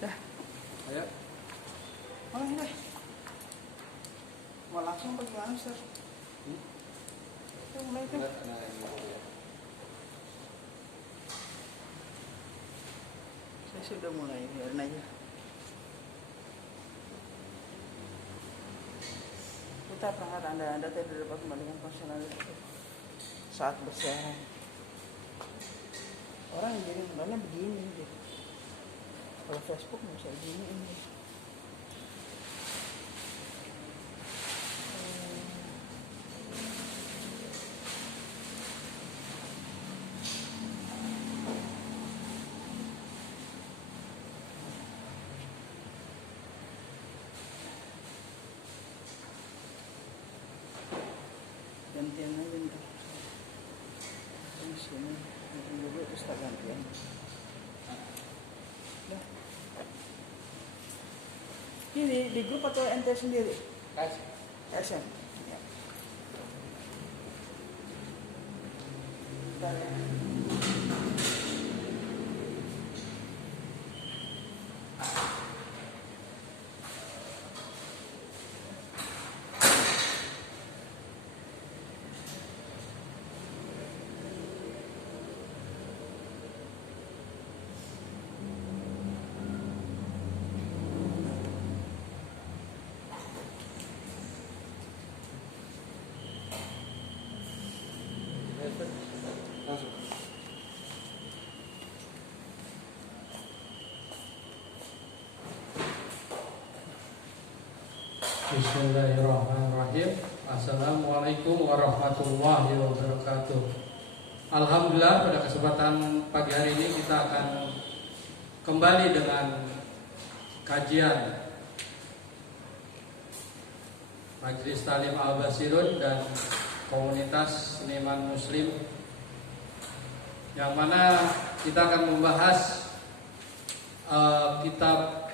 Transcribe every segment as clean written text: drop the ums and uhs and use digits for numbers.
Dah. Ayo. Mulai deh. Mau langsung apa gimana, Ustaz? Mulai deh. Saya sudah mulai, biarin aja. Putar perangkat Anda tidak dapat kembalikan ponsel Anda saat bersiaran. Orang yang jadi modalnya begini gitu. Kalau Facebook nggak bisa begini ini. Gantian aja ntar. Di sini dulu Ustaz gantian. Dah. Ini di grup atau ente sendiri? SM. Ya. Bentar ya. Langsung. Bismillahirrahmanirrahim. Assalamualaikum warahmatullahi wabarakatuh. Alhamdulillah, pada kesempatan pagi hari ini kita akan kembali dengan kajian Majelis Talim Al-Basirun dan Komunitas Seniman Muslim, yang mana kita akan membahas kitab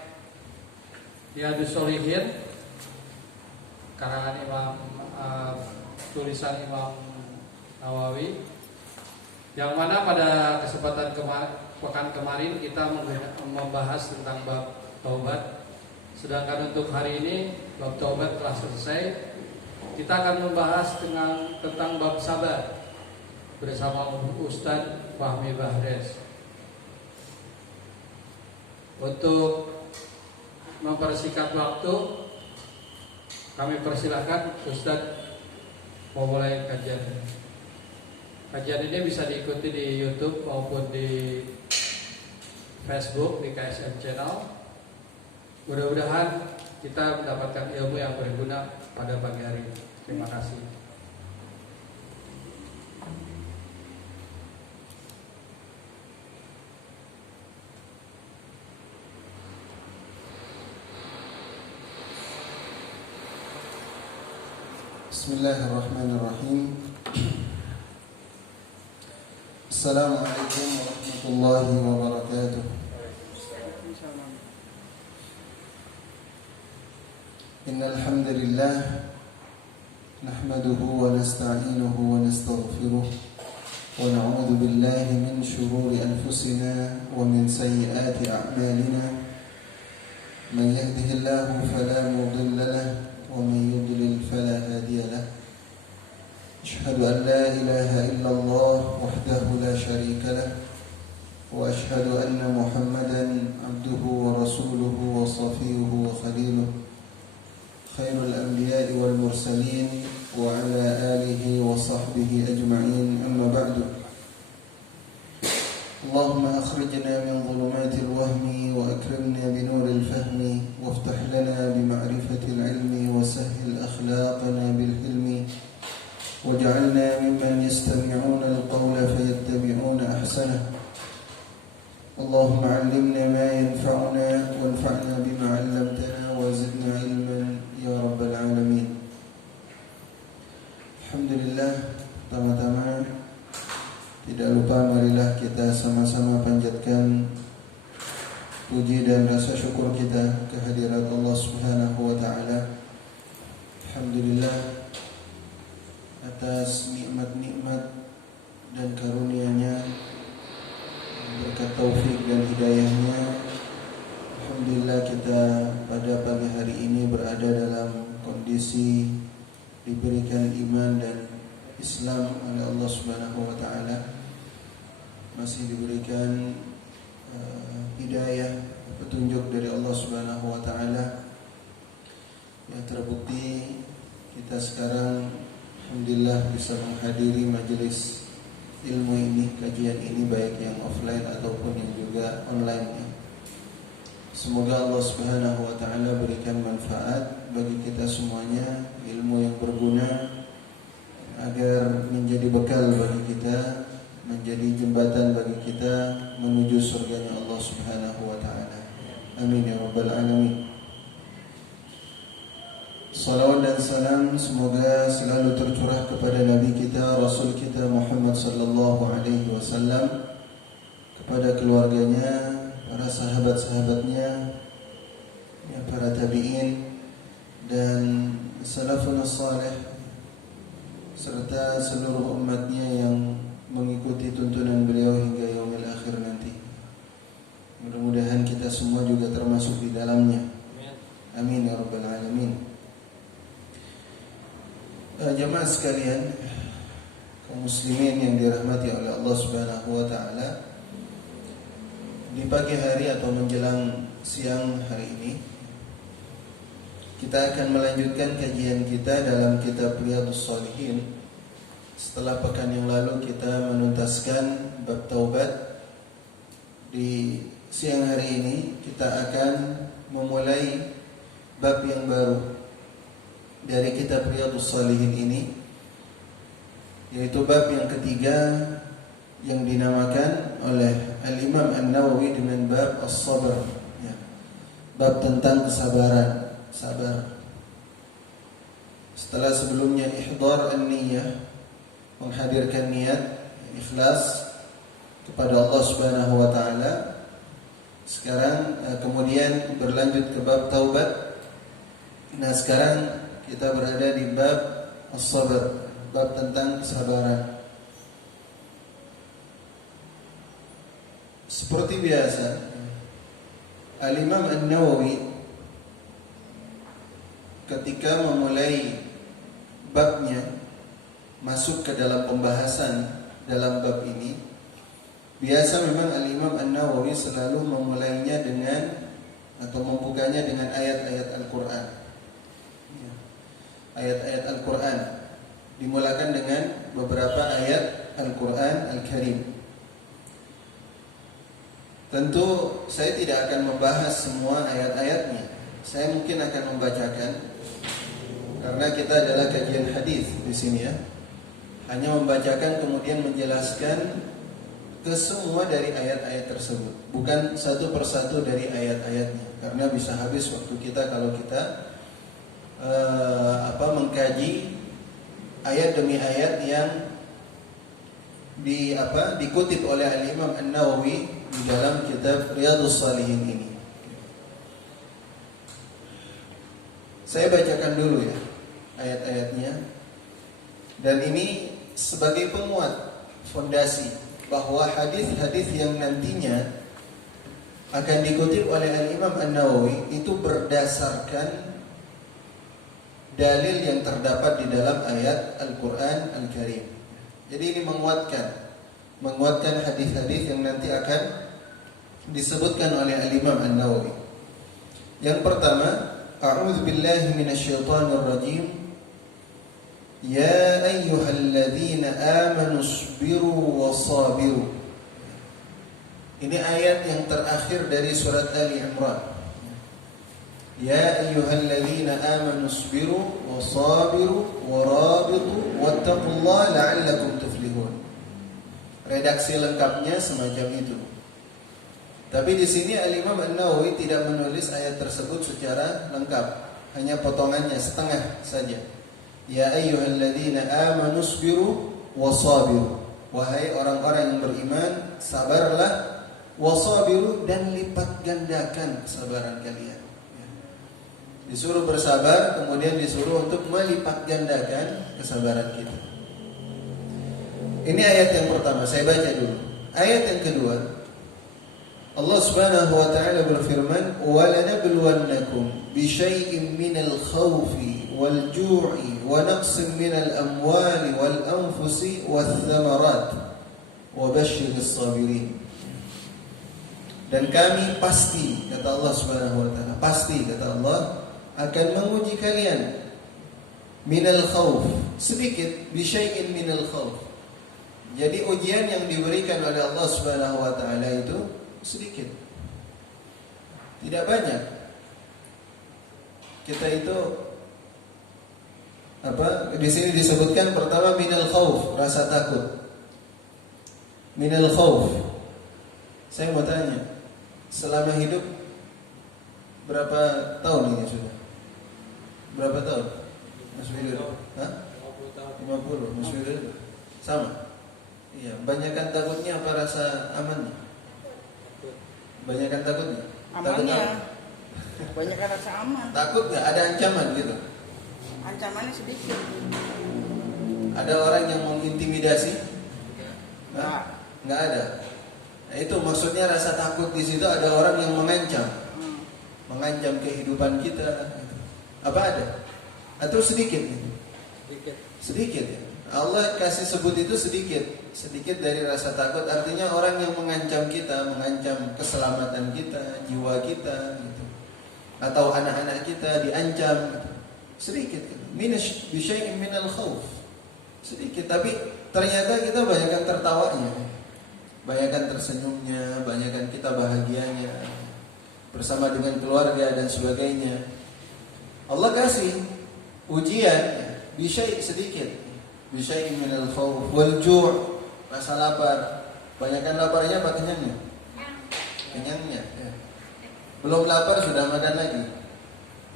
Riyadhus Shalihin karangan tulisan Imam Nawawi, yang mana pada kesempatan pekan kemarin kita membahas tentang bab taubat. Sedangkan untuk hari ini bab taubat telah selesai. Kita akan membahas tentang bab sabar bersama Ustadz Fahmi Bahres. Untuk mempersingkat waktu, kami persilahkan Ustadz memulai kajian. Kajian ini bisa diikuti di YouTube maupun di Facebook di KSM Channel. Mudah-mudahan kita mendapatkan ilmu yang berguna pada pagi hari ini. Terima kasih. Bismillahirrahmanirrahim. Assalamualaikum warahmatullahi wabarakatuh. Innal hamdalillah nahmaduhu wa nasta'inuhu wa nastaghfiruh wa na'udzu billahi min shururi anfusina wa min sayyiati a'malina. Man yahdihillahu fala mudilla lahu ومن يضلل فلا هادي له. أشهد أن لا إله إلا الله وحده لا شريك له وأشهد أن محمدا عبده ورسوله وصفيه وخليله خير الأنبياء والمرسلين وعلى آله وصحبه أجمعين. أما بعد. اللهم أخرجنا من ظلمات الوهم وأكرمنا بنور الفهم وافتح لنا بمعرفة العلم وسهل أخلاقنا بالحلم واجعلنا ممن يستمعون القول فيتبعون أحسنه. اللهم علمنا ما ينفعنا وانفعنا بما علمتنا وزدنا علما يا رب العالمين. Alhamdulillah, pertama-tama tidak lupa marilah kita sama-sama panjatkan puji dan rasa syukur kita kehadirat Allah Subhanahu wa taala. Alhamdulillah atas nikmat-nikmat dan karunia-Nya, berkat taufik dan hidayah-Nya. Alhamdulillah kita pada pagi hari ini berada dalam kondisi diberikan iman dan Islam oleh Allah Subhanahu wa taala. Masih diberikan hidayah, petunjuk dari Allah Subhanahu wa taala. Yang terbukti kita sekarang alhamdulillah bisa menghadiri majelis ilmu ini, kajian ini, baik yang offline ataupun yang juga online. Semoga Allah Subhanahu wa taala berikan manfaat bagi kita semuanya, ilmu yang berguna agar menjadi bekal bagi kita, menjadi jembatan bagi kita menuju surganya Allah Subhanahu wa taala. Amin ya rabbal alamin. Salawat dan salam semoga selalu tercurah kepada Nabi kita, Rasul kita Muhammad sallallahu alaihi wasallam, kepada keluarganya, para sahabat-sahabatnya, ya, para tabi'in dan salafun salih, serta seluruh umatnya yang mengikuti tuntunan beliau hingga yaumil akhir nanti. Mudah-mudahan kita semua juga termasuk di dalamnya. Amin ya rabbal alamin. Jemaah sekalian, kaum muslimin yang dirahmati oleh Allah Subhanahu wa taala, di pagi hari atau menjelang siang hari ini kita akan melanjutkan kajian kita dalam kitab Riyadhus Shalihin. Setelah pekan yang lalu kita menuntaskan bab taubat, di siang hari ini kita akan memulai bab yang baru dari kitab Riyadhus Shalihin ini, yaitu bab yang ketiga yang dinamakan oleh Al-Imam An-Nawawi dengan bab As-Sabr, ya. Bab tentang kesabaran, sabar. Setelah sebelumnya ihdar an-niyah, menghadirkan niat, ikhlas kepada Allah Subhanahu wa taala. Sekarang kemudian berlanjut ke bab taubat. Nah, sekarang kita berada di bab As-Sabr, bab tentang kesabaran. Seperti biasa, Al-Imam An-Nawawi ketika memulai babnya, masuk ke dalam pembahasan dalam bab ini, biasa memang Al-Imam An-Nawawi selalu memulainya dengan atau membukanya dengan ayat-ayat Al-Quran. Ayat-ayat Al-Quran dimulakan dengan beberapa ayat Al-Quran Al-Karim. Tentu saya tidak akan membahas semua ayat-ayatnya. Saya mungkin akan membacakan, karena kita adalah kajian hadis di sini, ya. Hanya membacakan kemudian menjelaskan ke semua dari ayat-ayat tersebut, bukan satu persatu dari ayat-ayatnya, karena bisa habis waktu kita kalau kita mengkaji ayat demi ayat yang dikutip oleh Al-Imam An-Nawawi di dalam kitab Riyadhus Shalihin ini. Saya bacakan dulu ya ayat-ayatnya, dan ini sebagai penguat fondasi bahwa hadis-hadis yang nantinya akan dikutip oleh Al-Imam An-Nawawi itu berdasarkan dalil yang terdapat di dalam ayat Al-Quran Al-Karim. Jadi ini menguatkan hadis-hadis yang nanti akan disebutkan oleh Al-Imam An-Nawawi. Yang pertama, a'udzu billahi minasyaitonir rajim. Ya ayyuhalladzina amanu isbiru wasabiru. Ini ayat yang terakhir dari surat Ali Imran. Ya ayyuhalladzina amanu isbiru wasabiru warabitu wattaqullaha la'allakum tuflihun. Redaksi lengkapnya semacam itu. Tapi di sini Al-Imam An-Nawawi tidak menulis ayat tersebut secara lengkap, hanya potongannya setengah saja. Ya ayyuhalladzina amanu isbiru wasabiru. Wahai orang-orang yang beriman, sabarlah, wasabiru, dan lipat gandakan kesabaran kalian. Disuruh bersabar, kemudian disuruh untuk melipat gandakan kesabaran kita. Ini ayat yang pertama, saya baca dulu. Ayat yang kedua, Allah Subhanahu wa taala berfirman, "Wa lanabluwannakum bi syai'in minal khawfi wal ju'i wa naqsin minal amwali wal anfusi wath thamarat wa basyyiris sabirin." Dan kami pasti, kata Allah Subhanahu wa taala, pasti kata Allah akan menguji kalian minal khawf, sedikit, bi syai'in minal khawf. Jadi ujian yang diberikan oleh Allah Subhanahu wa taala itu sedikit. Tidak banyak. Kita itu di sini disebutkan pertama minal khauf, rasa takut. Minal khauf. Saya mau tanya, selama hidup berapa tahun ini sudah? Berapa tahun? Mas Willy? Hah? 50 tahun. 50, Mas Willy? Sama? Iya, banyakan takutnya apa rasa amannya? Banyakan takutnya? Amannya. Banyak rasa aman. Takut nggak? Ada ancaman gitu? Ancamannya sedikit. Ada orang yang mengintimidasi? Nggak. Nggak ada. Nah, itu maksudnya rasa takut di situ, ada orang yang mengancam, mengancam kehidupan kita. Apa ada? Atau sedikit? Sedikit ya. Allah kasih sebut itu sedikit dari rasa takut. Artinya orang yang mengancam kita, mengancam keselamatan kita, jiwa kita, gitu. Atau anak-anak kita diancam, gitu. Sedikit. Minash bisyai'in minal khauf. Sedikit, tapi ternyata kita banyakkan tertawanya, banyakkan tersenyumnya, banyakkan kita bahagianya bersama dengan keluarga dan sebagainya. Allah kasih ujian bisyai' sedikit, bisyai' minal khauf wal ju', rasa lapar. Banyakkan laparnya apa kenyangnya? Kenyangnya ya. Belum lapar sudah makan lagi.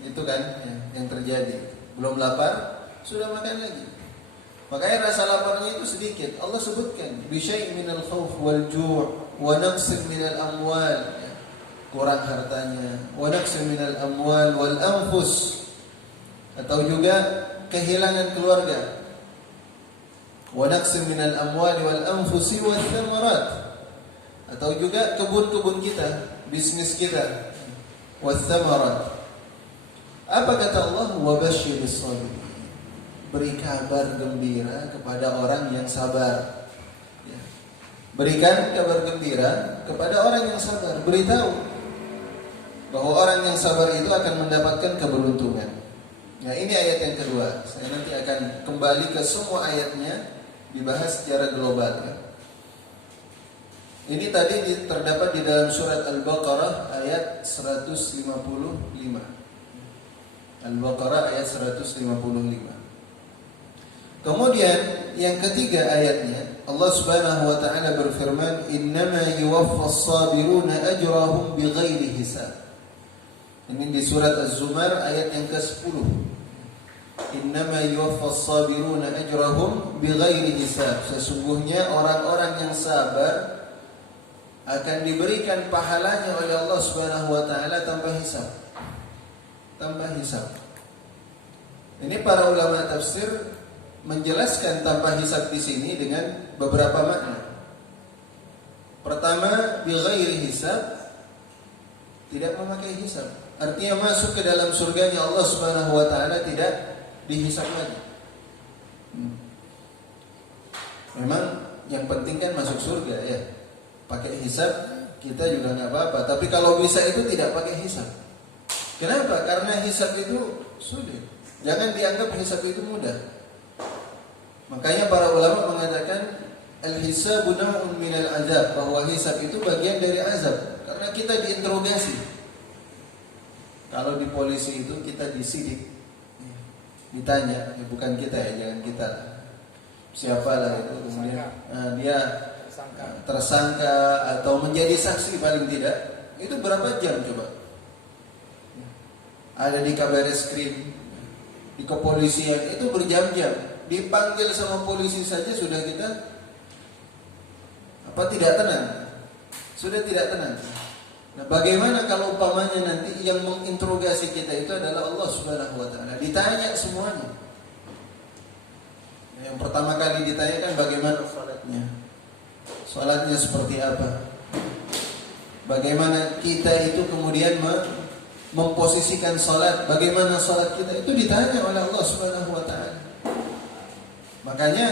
Itu kan ya, yang terjadi. Belum lapar sudah makan lagi. Makanya rasa laparnya itu sedikit. Allah sebutkan bisyai' minal khauf wal ju' wa naqsin minal amwal, ya. Kurang hartanya, wa naqsin minal amwal wal anfus, atau juga kehilangan keluarga. Wa naqsin minal amwal wal anfusi wath thamarat, atau juga kebun-kebun kita, bisnis kita, wath thamarat. Apa kata Allah? Wa basyiris sabirin. Beri kabar gembira kepada orang yang sabar. Ya. Berikan kabar gembira kepada orang yang sabar. Beritahu bahwa orang yang sabar itu akan mendapatkan keberuntungan. Nah, ini ayat yang kedua. Saya nanti akan kembali ke semua ayatnya, dibahas secara global. Ya. Ini tadi terdapat di dalam surat Al-Baqarah ayat 155. Al-Baqarah ayat 155. Kemudian yang ketiga ayatnya, Allah Subhanahu wa taala berfirman, "Innama yuwaffas sabiruna ajrahum bighairi hisab." Ini di surat Az-Zumar ayat yang ke-10. Innama yuwaffas sabiruna ajrahum bighairi hisab. Sesungguhnya orang-orang yang sabar akan diberikan pahalanya oleh Allah Subhanahu wa taala tanpa hisab. Tanpa hisab. Ini para ulama tafsir menjelaskan tanpa hisab di sini dengan beberapa makna. Pertama, bighairi hisab, tidak memakai hisab. Artinya masuk ke dalam surganya Allah Subhanahu wa taala tidak dihisab lagi. Memang yang penting kan masuk surga ya. Pakai hisab kita juga enggak apa-apa, tapi kalau bisa itu tidak pakai hisab. Kenapa? Karena hisab itu sulit. Jangan dianggap hisab itu mudah. Makanya para ulama mengatakan al-hisabu naw'un minal azab, bahwa hisab itu bagian dari azab karena kita diinterogasi. Kalau di polisi itu kita disidik, ditanya, ya bukan kita ya, jangan kita. Siapalah itu kemudian dia tersangka atau menjadi saksi paling tidak, itu berapa jam coba? Ada di Kabareskrim, di kepolisian itu berjam-jam. Dipanggil sama polisi saja sudah kita tidak tenang. Sudah tidak tenang. Nah, bagaimana kalau umpamanya nanti yang menginterogasi kita itu adalah Allah Subhanahu wa taala? Ditanya semuanya. Yang pertama kali ditanyakan bagaimana salatnya. Salatnya seperti apa? bagaimana kita itu kemudian memposisikan salat, bagaimana salat kita itu ditanya oleh Allah Subhanahu wa taala. Makanya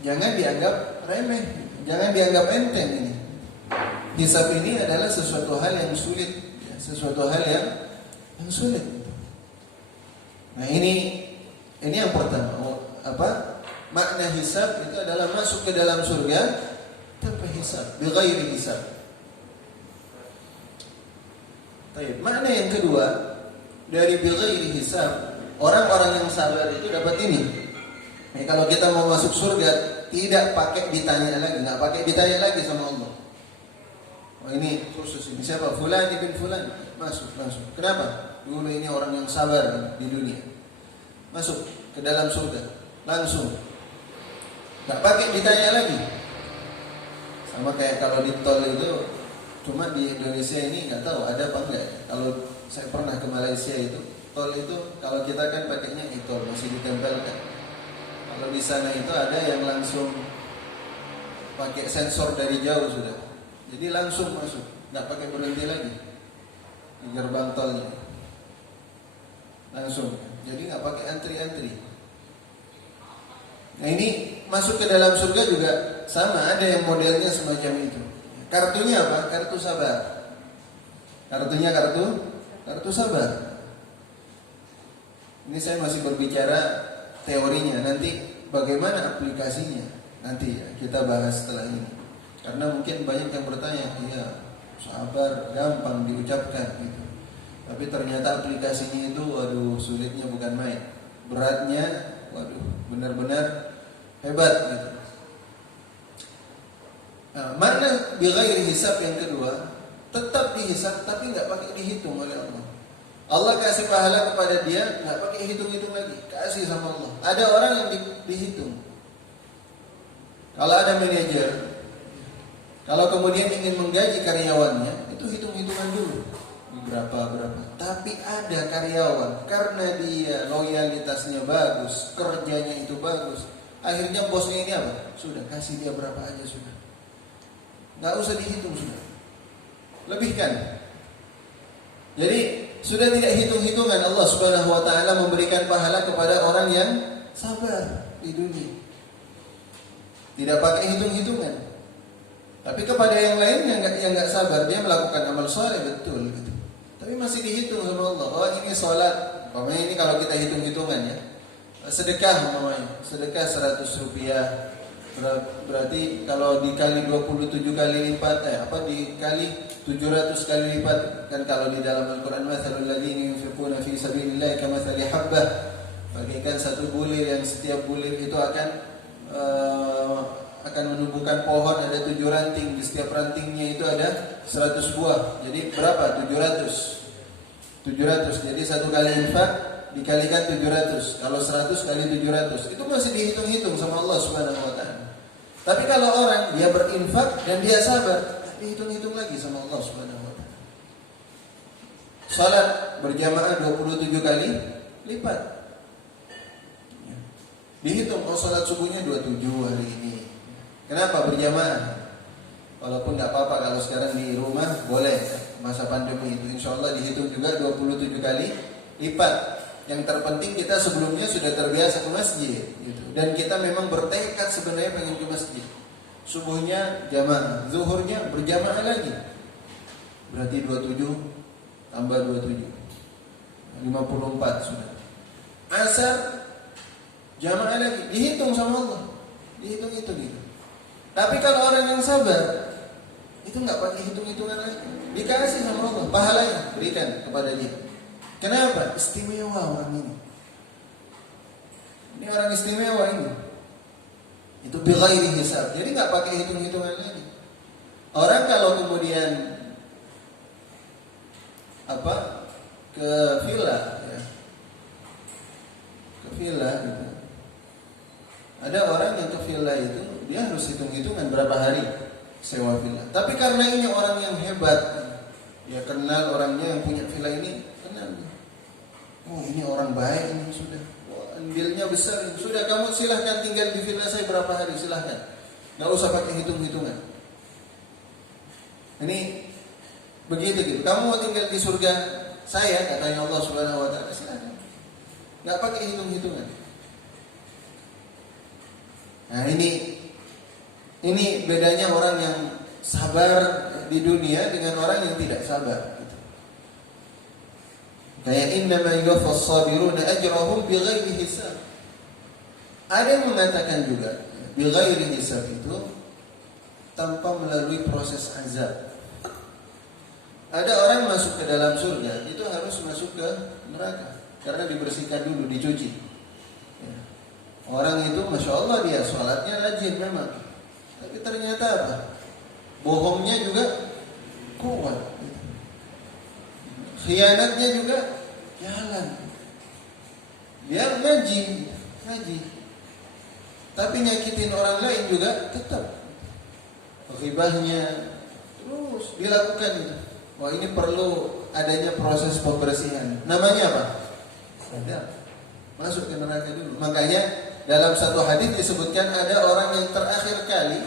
jangan dianggap remeh, jangan dianggap enteng ini. Hisab ini adalah sesuatu hal yang sulit, ya, sesuatu hal yang sulit. Nah, ini yang pertama. Makna hisab itu adalah masuk ke dalam surga tanpa hisab, bighairi hisab. Baik, makna yang kedua dari bighairi hisab, orang-orang yang sabar itu dapat ini. Nah, kalau kita mau masuk surga tidak pakai ditanya lagi, nggak pakai ditanya lagi sama Allah. Oh, ini khusus ini siapa? Fulan ibn Fulan. Masuk. Kenapa? Dulu ini orang yang sabar di dunia. Masuk ke dalam surga langsung. Nggak pakai ditanya lagi. Sama kayak kalau di tol itu, cuma di Indonesia ini nggak tahu ada apa enggak. Kalau saya pernah ke Malaysia itu, tol itu kalau kita kan pakainya e-tol masih ditempelkan. Kalau di sana itu ada yang langsung pakai sensor dari jauh sudah. Jadi langsung masuk, nggak pakai berhenti lagi di gerbang tolnya. Langsung. Jadi nggak pakai antri-antri. Nah, ini masuk ke dalam surga juga sama, ada yang modelnya semacam itu. Kartunya apa? Kartu sabar. Kartunya kartu sabar. Ini saya masih berbicara teorinya, nanti bagaimana aplikasinya nanti ya, kita bahas setelah ini. Karena mungkin banyak yang bertanya, iya sabar gampang diucapkan gitu. Tapi ternyata aplikasinya itu waduh sulitnya bukan main. Beratnya waduh benar-benar hebat gitu. Nah, makna bighairi hisab yang kedua, tetap dihisab tapi nggak pakai dihitung oleh Allah. Allah kasih pahala kepada dia, nggak pakai hitung-hitung lagi, kasih sama Allah. Ada orang yang dihitung. Kalau ada manajer, kalau kemudian ingin menggaji karyawannya, itu hitung-hitungan dulu. Berapa. Tapi ada karyawan, karena dia loyalitasnya bagus, kerjanya itu bagus, akhirnya bosnya ini apa? Sudah kasih dia berapa aja sudah. Nggak usah dihitung sudah. Lebihkan. Jadi sudah tidak hitung-hitungan, Allah Subhanahu wa taala memberikan pahala kepada orang yang sabar di dunia. Tidak pakai hitung-hitungan. Tapi kepada yang lain yang enggak sabar, dia melakukan amal saleh betul gitu. Tapi masih dihitung sama Allah. Oh, ini salat. Umpamanya ini kalau kita hitung-hitungan ya. Sedekah umpamanya. Sedekah 100 rupiah. Berarti kalau dikali 27 kali lipat dikali 700 kali lipat, kan kalau di dalam Al-Qur'an mathalul ladzina yunfiquna fi sabilillah kamathali habbah, bagaikan satu bulir yang setiap bulir itu akan menumbuhkan pohon, ada 7 ranting, di setiap rantingnya itu ada 100 buah. Jadi berapa? 700. Jadi satu kali infak dikalikan 700. Kalau 100 kali 700, itu masih dihitung-hitung sama Allah Subhanahu wa taala. Tapi kalau orang dia berinfak dan dia sabar, dihitung-hitung lagi sama Allah Subhanahu wa taala. Salat berjamaah 27 kali lipat. Dihitung, kalau salat subuhnya 27 hari ini. Kenapa berjamaah? Walaupun enggak apa-apa kalau sekarang di rumah boleh, masa pandemi itu insyaallah dihitung juga 27 kali lipat. Yang terpenting kita sebelumnya sudah terbiasa ke masjid gitu. Dan kita memang bertekad sebenarnya pengen ke masjid. Subuhnya jamaah, zuhurnya berjamaah lagi. Berarti 27 tambah 27 54 sudah. Asar jamaah lagi, dihitung sama Allah. Dihitung-hitung gitu. Tapi kalau orang yang sabar, itu enggak pakai hitung-hitungan lagi. Dikasih sama Allah, pahalanya berikan kepada dia. Kenapa? Istimewa orang ini. Ini orang istimewa ini. Itu bighairi hisab. Jadi enggak pakai hitung-hitungan lagi. Orang kalau kemudian ke villa ya. Ke villa gitu. Ada orang yang ke villa itu dia harus hitung-hitungan berapa hari sewa villa. Tapi karena ini orang yang hebat, ya kenal orangnya yang punya villa ini, kenal. Oh, ini orang baik ini sudah. Oh, andilnya besar. Sudah, kamu silahkan tinggal di villa saya berapa hari, silahkan. Enggak usah pakai hitung-hitungan. Ini Begitu gitu. Kamu mau tinggal di surga saya, katanya Allah Subhanahu wa taala, silakan. Enggak pakai hitung-hitungan. Nah, ini bedanya orang yang sabar di dunia dengan orang yang tidak sabar gitu. Kayak innama yuwaffas sabiruna ajrahum bighairi hisab. Ada yang mengatakan juga bighairi hisab itu tanpa melalui proses azab. Ada orang masuk ke dalam surga itu harus masuk ke neraka karena dibersihkan dulu, dicuci. Ya. Orang itu masya Allah dia sholatnya rajin memang, tapi ternyata apa? Bohongnya juga kuat. Khianatnya juga jalan. Dia ngaji, tapi nyakitin orang lain juga tetap. Ghibahnya terus dilakukan itu. Wah, ini perlu adanya proses pembersihan. Namanya apa? Sadar. Masuk ke neraka dulu. Makanya dalam satu hadis disebutkan ada orang yang terakhir kali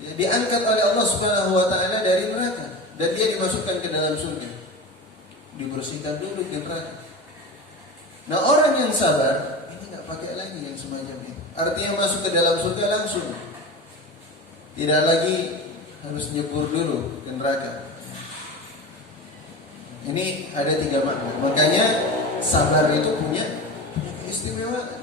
ya, diangkat oleh Allah Subhanahu wa taala dari neraka dan dia dimasukkan ke dalam surga. Dibersihkan dulu ke neraka. Nah, orang yang sabar ini enggak pakai lagi yang semacam ini. Artinya masuk ke dalam surga langsung. Tidak lagi harus nyebur dulu ke neraka. Ini ada 3 makna. Makanya sabar itu punya keistimewaan.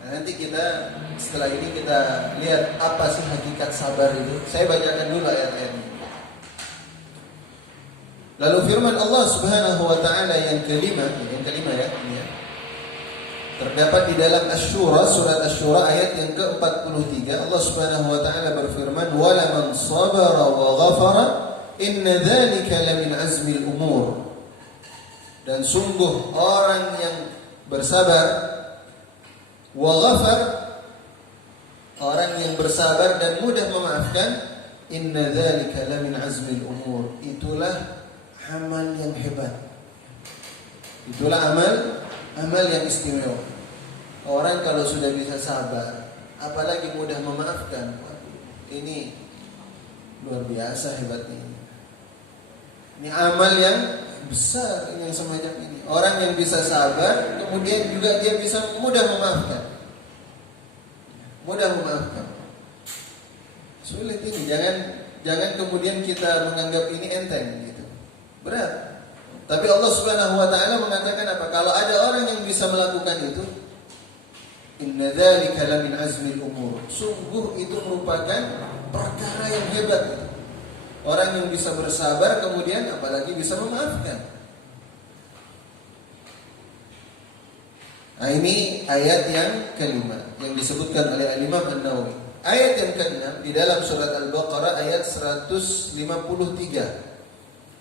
Nah, nanti kita setelah ini kita lihat apa sih hakikat sabar itu. Saya bacakan dulu ayat-ayatnya. Lalu firman Allah Subhanahu wa taala yang kelima ya, ini ya. Terdapat di dalam Asy-Syura, surat Asy-Syura ayat yang ke-43, Allah Subhanahu wa taala berfirman, "Wa laman sabara wa ghafara inna dzalika lamin azmil umur." Dan sungguh orang yang bersabar wa ghafar, orang yang bersabar dan mudah memaafkan, inna dzalika lamin azmil umur. Itulah amal yang hebat. Itulah amal yang istimewa. Orang kalau sudah bisa sabar, apalagi mudah memaafkan, ini luar biasa hebatnya. Ini amal yang besar, ini yang semacam ini. Orang yang bisa sabar, kemudian juga dia bisa mudah memaafkan. Mudah memaafkan. Sulit ini, jangan kemudian kita menganggap ini enteng gitu. Berat. Tapi Allah Subhanahu wa taala mengatakan apa? Kalau ada orang yang bisa melakukan itu, inna dzalika lamin azmil umur. Sungguh itu merupakan perkara yang hebat. Orang yang bisa bersabar kemudian apalagi bisa memaafkan. Nah, ini ayat yang kelima yang disebutkan oleh Imam An-Nawawi. Ayat yang keenam di dalam surat Al-Baqarah ayat 153.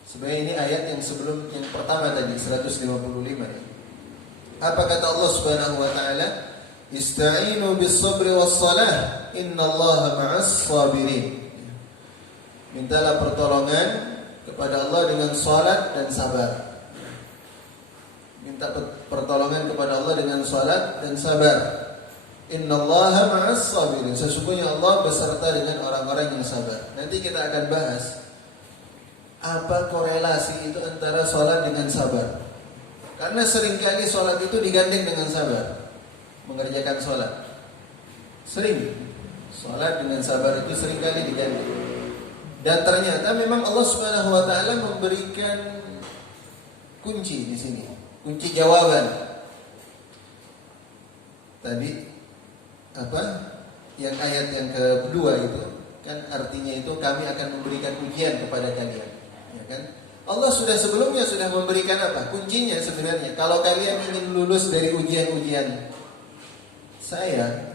Sebenarnya ini ayat yang sebelum yang pertama tadi 155 ya. Apa kata Allah Subhanahu wa taala? Ista'inu bis-sabri was-salah, innallaha ma'as sabirin. Mintalah pertolongan kepada Allah dengan salat dan sabar. Minta pertolongan kepada Allah dengan salat dan sabar. Innallaha ma'as sabirin. Sesungguhnya Allah beserta dengan orang-orang yang sabar. Nanti kita akan bahas apa korelasi itu antara sholat dengan sabar. Karena seringkali sholat itu digandeng dengan sabar. Mengerjakan sholat sering, sholat dengan sabar itu seringkali digandeng. Dan ternyata memang Allah Subhanahu wa taala memberikan kunci di sini, kunci jawaban. Tadi apa? Yang ayat yang kedua itu kan artinya itu kami akan memberikan ujian kepada kalian. Ya kan? Allah sebelumnya sudah memberikan apa? Kuncinya sebenarnya. Kalau kalian ingin lulus dari ujian-ujian saya,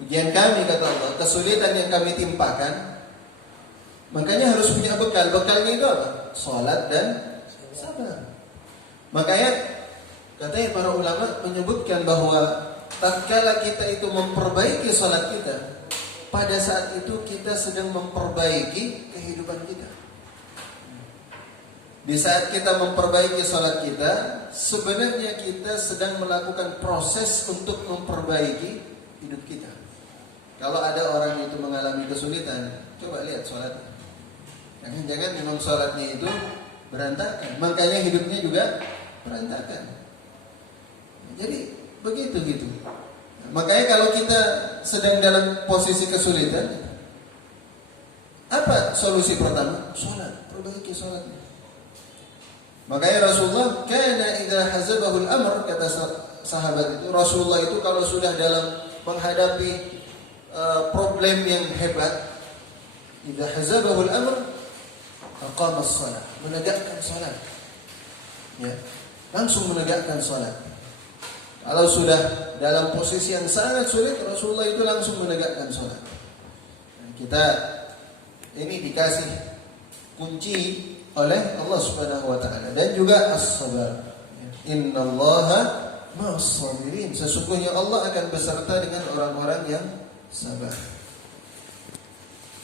ujian kami kata Allah, kesulitan yang kami timpakan, makanya harus punya bekal. Bekalnya itu apa? Salat dan sabar. Makanya katanya para ulama menyebutkan bahwa tatkala kita itu memperbaiki salat kita, pada saat itu kita sedang memperbaiki kehidupan kita. Di saat kita memperbaiki salat kita, sebenarnya kita sedang melakukan proses untuk memperbaiki hidup kita. Kalau ada orang itu mengalami kesulitan, coba lihat salatnya. Jangan-jangan memang sholatnya itu berantakan, makanya hidupnya juga berantakan. Jadi begitu gitu. Makanya kalau kita sedang dalam posisi kesulitan, apa solusi pertama? Sholat, perbaiki sholatnya. Makanya Rasulullah kana idza hazabahul amr, kata sahabat itu, Rasulullah itu kalau sudah dalam menghadapi problem yang hebat, idza hazabahul amr aqama as-shalah, menegakkan salat. Ya, langsung menegakkan salat. Kalau sudah dalam posisi yang sangat sulit, Rasulullah itu langsung menegakkan salat. Kita ini dikasih kunci oleh Allah Subhanahu wa taala dan juga as-sabar. Innallaha ma'as-sabirin. Sesungguhnya Allah akan beserta dengan orang-orang yang sabar.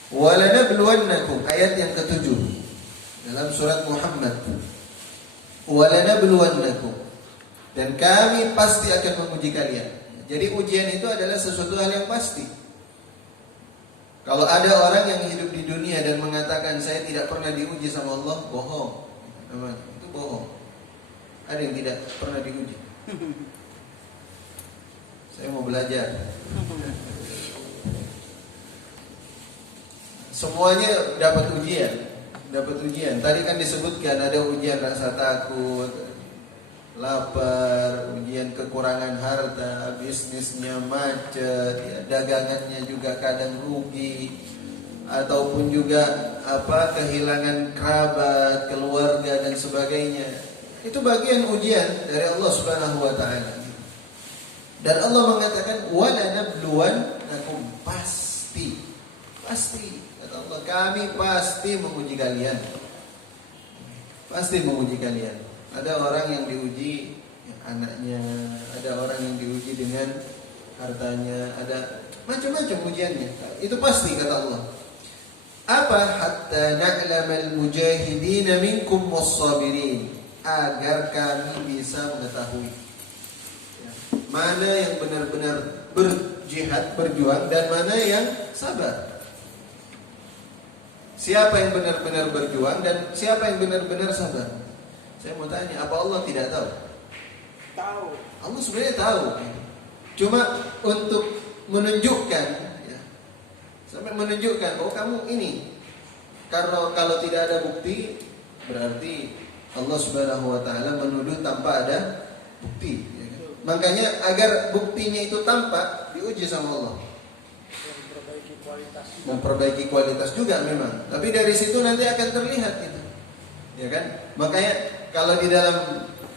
Walanabluwannakum, ayat yang ke-7 dalam surat Muhammad. Walanabluwannakum, dan kami pasti akan menguji kalian. Jadi ujian itu adalah sesuatu hal yang pasti. Kalau ada orang yang hidup di dunia dan mengatakan saya tidak pernah diuji sama Allah, bohong. Itu bohong. Ada yang tidak pernah diuji. Saya mau belajar. Semuanya dapat ujian. Tadi kan disebutkan ada ujian rasa takut, lapar, ujian kekurangan harta, bisnisnya macet, ya, dagangannya juga kadang rugi, ataupun juga kehilangan kerabat, keluarga dan sebagainya. Itu bagian ujian dari Allah Subhanahu wa taala. Dan Allah mengatakan walanabluwannakum, pasti kata Allah, kami pasti menguji kalian. Pasti menguji kalian. Ada orang yang diuji anaknya, ada orang yang diuji dengan hartanya, ada macam-macam ujiannya. Itu pasti kata Allah. Apa? Hatta na'lamal mujahidin minkum was-sabirin, agar kami bisa mengetahui mana yang benar-benar berjihad, berjuang, dan mana yang sabar. Siapa yang benar-benar berjuang dan siapa yang benar-benar sabar. Saya mau tanya, apa Allah tidak tahu? Tahu. Allah sebenarnya tahu. Cuma untuk menunjukkan, ya, sampai menunjukkan, oh kamu ini. Karena kalau tidak ada bukti, berarti Allah Subhanahu wa taala menuduh tanpa ada bukti. Ya kan? Makanya agar buktinya itu tampak, diuji sama Allah. Memperbaiki kualitas juga memang. Tapi dari situ nanti akan terlihat itu. Ya kan? Makanya kalau di dalam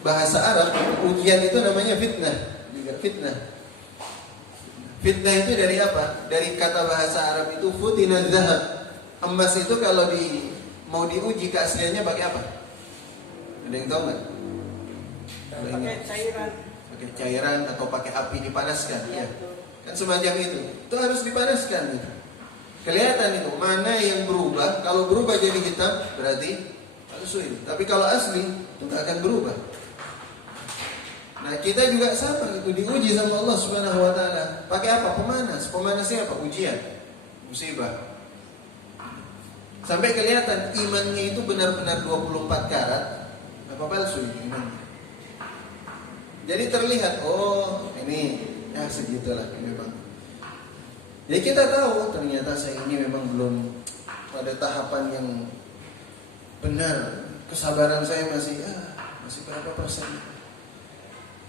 bahasa Arab, ujian itu namanya fitnah. Juga fitnah. Fitnah itu dari apa? Dari kata bahasa Arab itu futina zahab. Emas itu kalau mau diuji keasliannya pakai apa? Ada yang tahu nggak? Pakai cairan. Pakai cairan atau pakai api dipanaskan. Ya. Kan semacam itu. Itu harus dipanaskan gitu. Kelihatan itu mana yang berubah. Kalau berubah jadi hitam berarti palsu itu. Tapi kalau asli itu nggak akan berubah. Nah kita juga sama itu, diuji sama Allah Subhanahu wa taala. Pakai apa? Pemanas. Pemanasnya apa? Ujian, musibah. Sampai kelihatan imannya itu benar-benar 24 karat. Apa palsu itu imannya? Jadi terlihat, oh ini ya segitulah memang. Jadi kita tahu ternyata saya ini memang belum pada tahapan yang benar. Kesabaran saya masih berapa persen.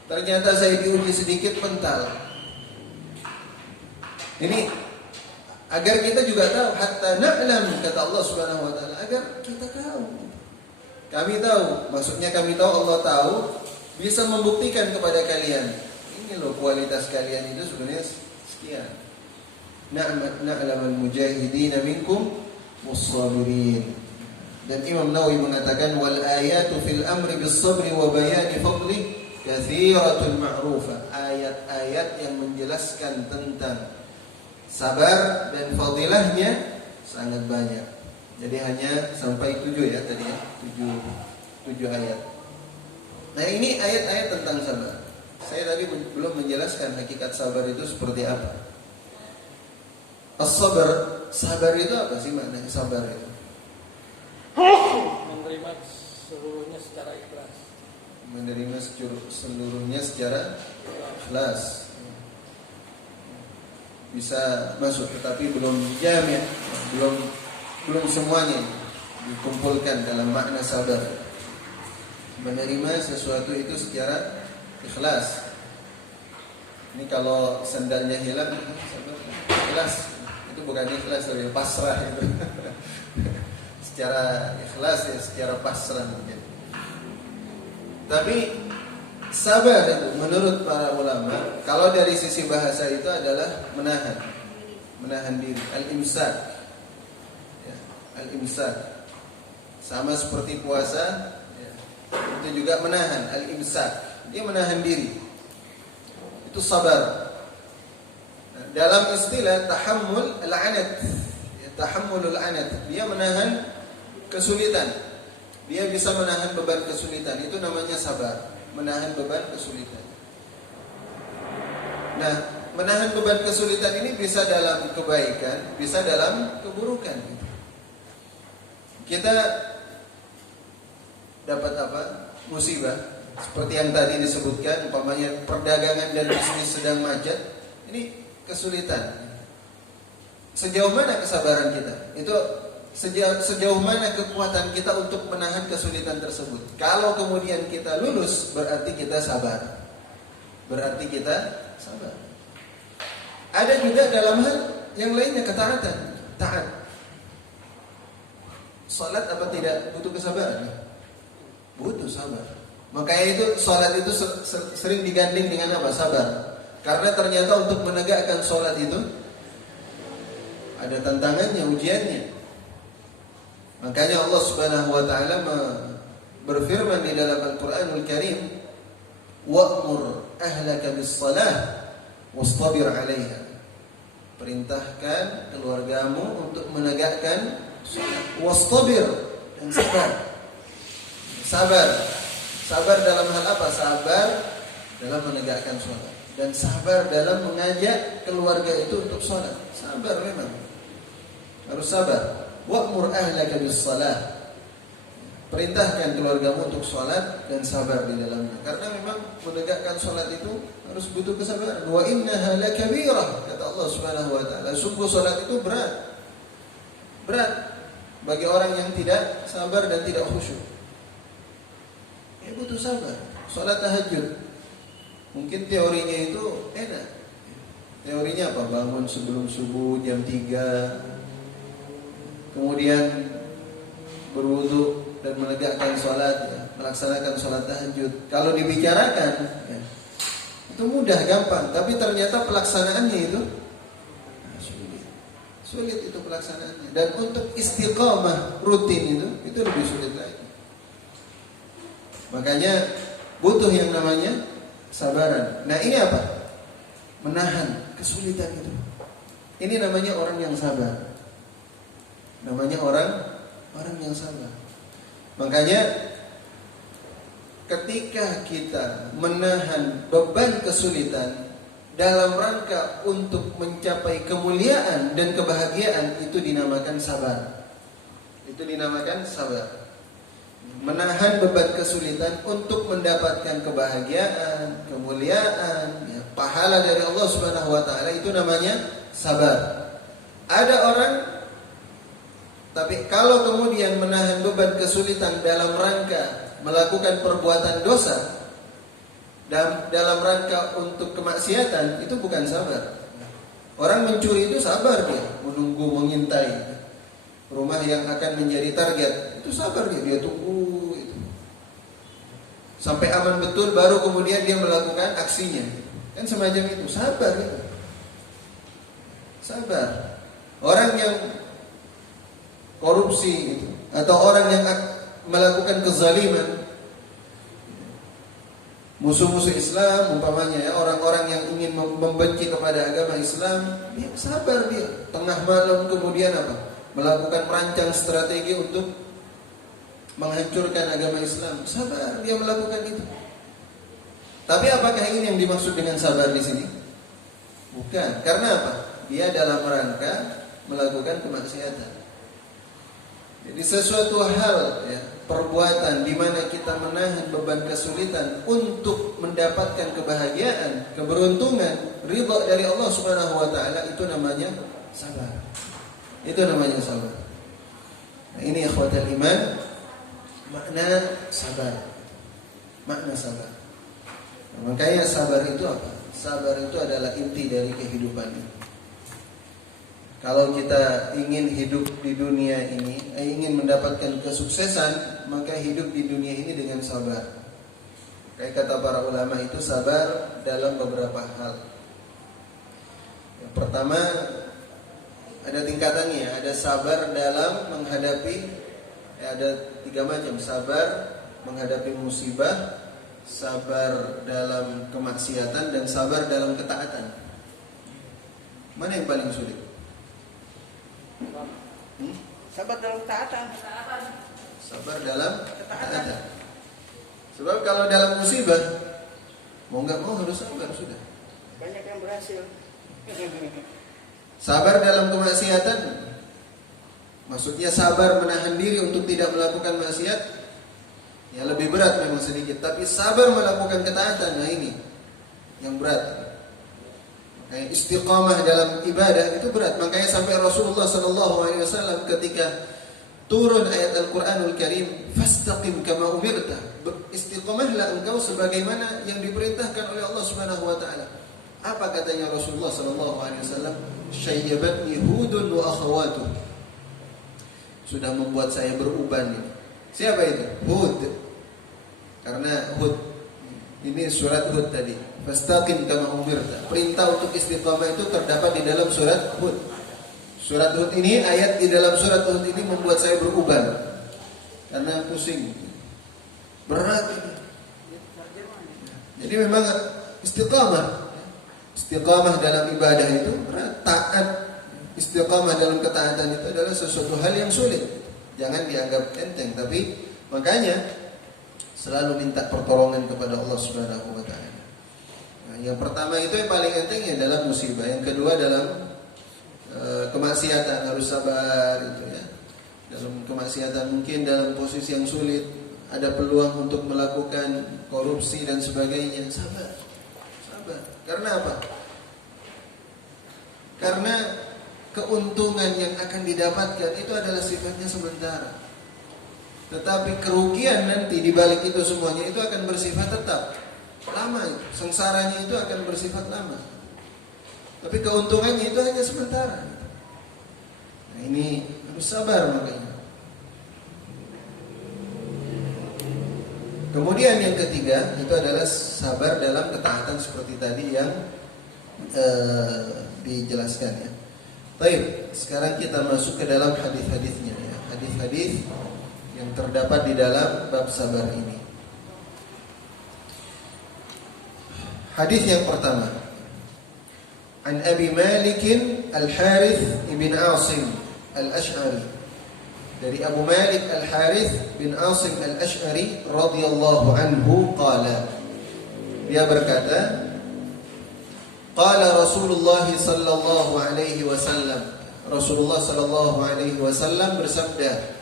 Ternyata saya diuji sedikit mental. Ini agar kita juga tahu, hatta na'lam, kata Allah Subhanahu wa taala, agar kita tahu. Kami tahu, maksudnya kami tahu, Allah tahu, bisa membuktikan kepada kalian. Ini loh kualitas kalian itu sebenarnya sekian. Na'lamal mujahidin minkum was-sabirin. Dan Imam Nawawi mengatakan wal ayatu fil amri bis sabri wa bayani fadli katsiratul ma'rufa. Ayat-ayat yang menjelaskan tentang sabar dan fadilahnya sangat banyak. Jadi hanya sampai 7 ya tadi ya. 7 ayat. Nah, ini ayat-ayat tentang sabar. Saya tadi belum menjelaskan hakikat sabar itu seperti apa. As-sabar, sabar itu apa sih maknanya sabar itu? menerima seluruhnya secara ikhlas. Menerima seluruhnya secara ikhlas. Bisa masuk, tetapi belum jami', belum semuanya dikumpulkan dalam makna sabar. Menerima sesuatu itu secara ikhlas. Ini kalau sandalnya hilang, ikhlas. Itu bukan ikhlas, tapi pasrah itu. Secara ikhlas ya, secara pasrah mungkin. Tapi sabar itu menurut para ulama, kalau dari sisi bahasa itu adalah menahan diri, al-imsak. Ya, al-imsak. Sama seperti puasa, ya, itu juga menahan, al-imsak. Dia menahan diri. Itu sabar. Nah, dalam istilah tahammul al-anat, ya, tahammulul anat, dia menahan kesulitan. Dia bisa menahan beban kesulitan. Itu namanya sabar, menahan beban kesulitan. Nah, menahan beban kesulitan ini bisa dalam kebaikan, bisa dalam keburukan. Kita dapat apa? Musibah. Seperti yang tadi disebutkan, umpamanya perdagangan dan bisnis sedang macet, ini kesulitan. Sejauh mana kesabaran kita? Itu sejauh mana kekuatan kita untuk menahan kesulitan tersebut. Kalau kemudian kita lulus, berarti kita sabar. Berarti kita sabar. Ada juga dalam hal yang lainnya ketaatan, taat. Salat apa tidak butuh kesabaran? Butuh sabar. Makanya itu salat itu sering digandeng dengan apa? Sabar. Karena ternyata untuk menegakkan salat itu ada tantangannya, ujiannya. Makanya Allah Subhanahu wa taala berfirman di dalam Al-Qur'anul Karim, "Wa'mur ahlaka bis-shalah wastabir 'alaiha." Perintahkan keluargamu untuk menegakkan salat. Wastabir, dan sabar. Sabar. Sabar dalam hal apa? Sabar dalam menegakkan salat dan sabar dalam mengajak keluarga itu untuk salat. Sabar memang. Harus sabar. Wa'mur ahlaka bis-shalah. Perintahkan keluargamu untuk salat dan sabar di dalamnya. Karena memang menegakkan salat itu harus butuh kesabaran. Wa innaha lakabirah, kata Allah Subhanahu wa taala. Sungguh salat itu berat. Berat bagi orang yang tidak sabar dan tidak khusyuk. Ya butuh sabar. Salat tahajud. Mungkin teorinya itu enak. Teorinya apa? Bangun sebelum subuh jam 3. Kemudian berwudu dan menegakkan sholat, ya, melaksanakan sholat tahajud. Kalau dibicarakan, ya, itu mudah, gampang. Tapi ternyata pelaksanaannya itu sulit itu pelaksanaannya. Dan untuk istiqamah rutin itu lebih sulit lagi. Makanya butuh yang namanya sabaran. Nah ini apa? Menahan kesulitan itu. Ini namanya orang yang sabar. Namanya orang yang sabar. Makanya ketika kita menahan beban kesulitan dalam rangka untuk mencapai kemuliaan dan kebahagiaan, itu dinamakan sabar. Itu dinamakan sabar. Menahan beban kesulitan untuk mendapatkan kebahagiaan, kemuliaan, ya, pahala dari Allah Subhanahu wa taala, itu namanya sabar. Ada orang, tapi kalau kemudian menahan beban kesulitan dalam rangka melakukan perbuatan dosa, dalam rangka untuk kemaksiatan, itu bukan sabar. Orang mencuri itu sabar, dia menunggu, mengintai rumah yang akan menjadi target, itu sabar dia tunggu itu sampai aman betul, baru kemudian dia melakukan aksinya. Kan semacam itu, sabar itu. Sabar. Orang yang korupsi gitu, atau orang yang melakukan kezaliman, musuh-musuh Islam umpamanya, ya, orang-orang yang ingin membenci kepada agama Islam, dia sabar, dia tengah malam kemudian apa? Melakukan merancang strategi untuk menghancurkan agama Islam. Sabar dia melakukan itu. Tapi apakah ini yang dimaksud dengan sabar di sini? Bukan. Karena apa? Dia dalam rangka melakukan kemaksiatan. Jadi sesuatu hal, ya, perbuatan di mana kita menahan beban kesulitan untuk mendapatkan kebahagiaan, keberuntungan, ridha dari Allah Subhanahu wa taala, itu namanya sabar. Itu namanya sabar. Nah, ini ikhwatal iman, makna sabar. Makna sabar. Nah, makanya sabar itu apa? Sabar itu adalah inti dari kehidupan ini. Kalau kita ingin hidup di dunia ini, ingin mendapatkan kesuksesan, maka hidup di dunia ini dengan sabar. Kayak kata para ulama itu sabar dalam beberapa hal. Yang pertama, ada tingkatannya. Ada sabar dalam menghadapi, ada 3 macam. Sabar menghadapi musibah, sabar dalam kemaksiatan, dan sabar dalam ketaatan. Mana yang paling sulit? Sabar dalam ketaatan. Sabar dalam ketaatan. Sebab kalau dalam musibah, mau nggak mau harus sabar sudah. Banyak yang berhasil. Sabar dalam kemaksiatan, maksudnya sabar menahan diri untuk tidak melakukan maksiat, ya lebih berat memang sedikit. Tapi sabar melakukan ketaatan, nah ini yang berat. Makanya istiqamah dalam ibadah itu berat. Makanya sampai Rasulullah SAW ketika turun ayat Al-Quranul Karim, fastaqim kama umirta, istiqamahlah engkau sebagaimana yang diperintahkan oleh Allah Subhanahu wa taala. Apa katanya Rasulullah SAW? Syayyabatni Hudun wa akhawatuh. Sudah membuat saya beruban ini. Siapa itu? Hud. Karena Hud, ini surat Hud tadi. Fastaqim kama umirta. Perintah untuk istiqamah itu terdapat di dalam surat Hud. Surat Hud ini, ayat di dalam surat Hud ini membuat saya beruban. Karena pusing. Berat ini. Jadi memang istiqamah. Istiqamah dalam ibadah itu berat. Taat, istiqamah dalam ketaatan itu adalah sesuatu hal yang sulit. Jangan dianggap enteng. Tapi makanya selalu minta pertolongan kepada Allah Subhanahu wa taala. Nah, yang pertama itu yang paling enteng ya dalam musibah. Yang kedua dalam kemaksiatan harus sabar itu ya. Dalam kemaksiatan mungkin dalam posisi yang sulit, ada peluang untuk melakukan korupsi dan sebagainya, sabar. Sabar. Karena apa? Karena keuntungan yang akan didapatkan itu adalah sifatnya sementara. Tetapi kerugian nanti di balik itu semuanya itu akan bersifat tetap. Lama itu. Sengsaranya itu akan bersifat lama. Tapi keuntungannya itu hanya sementara. Nah, ini harus sabar makanya. Kemudian yang ketiga itu adalah sabar dalam ketaatan seperti tadi yang dijelaskan ya. Baik, sekarang kita masuk ke dalam hadis-hadisnya ya. Hadis-hadis yang terdapat di dalam bab sabar ini. Hadis yang pertama, An Abi Malik Al-Harith bin Asim Al-Ash'ari. Dari Abu Malik Al-Harith bin Asim Al-Ash'ari radhiyallahu anhu qala. Dia berkata, qala Rasulullah sallallahu alaihi wasallam. Rasulullah sallallahu alaihi wasallam bersabda,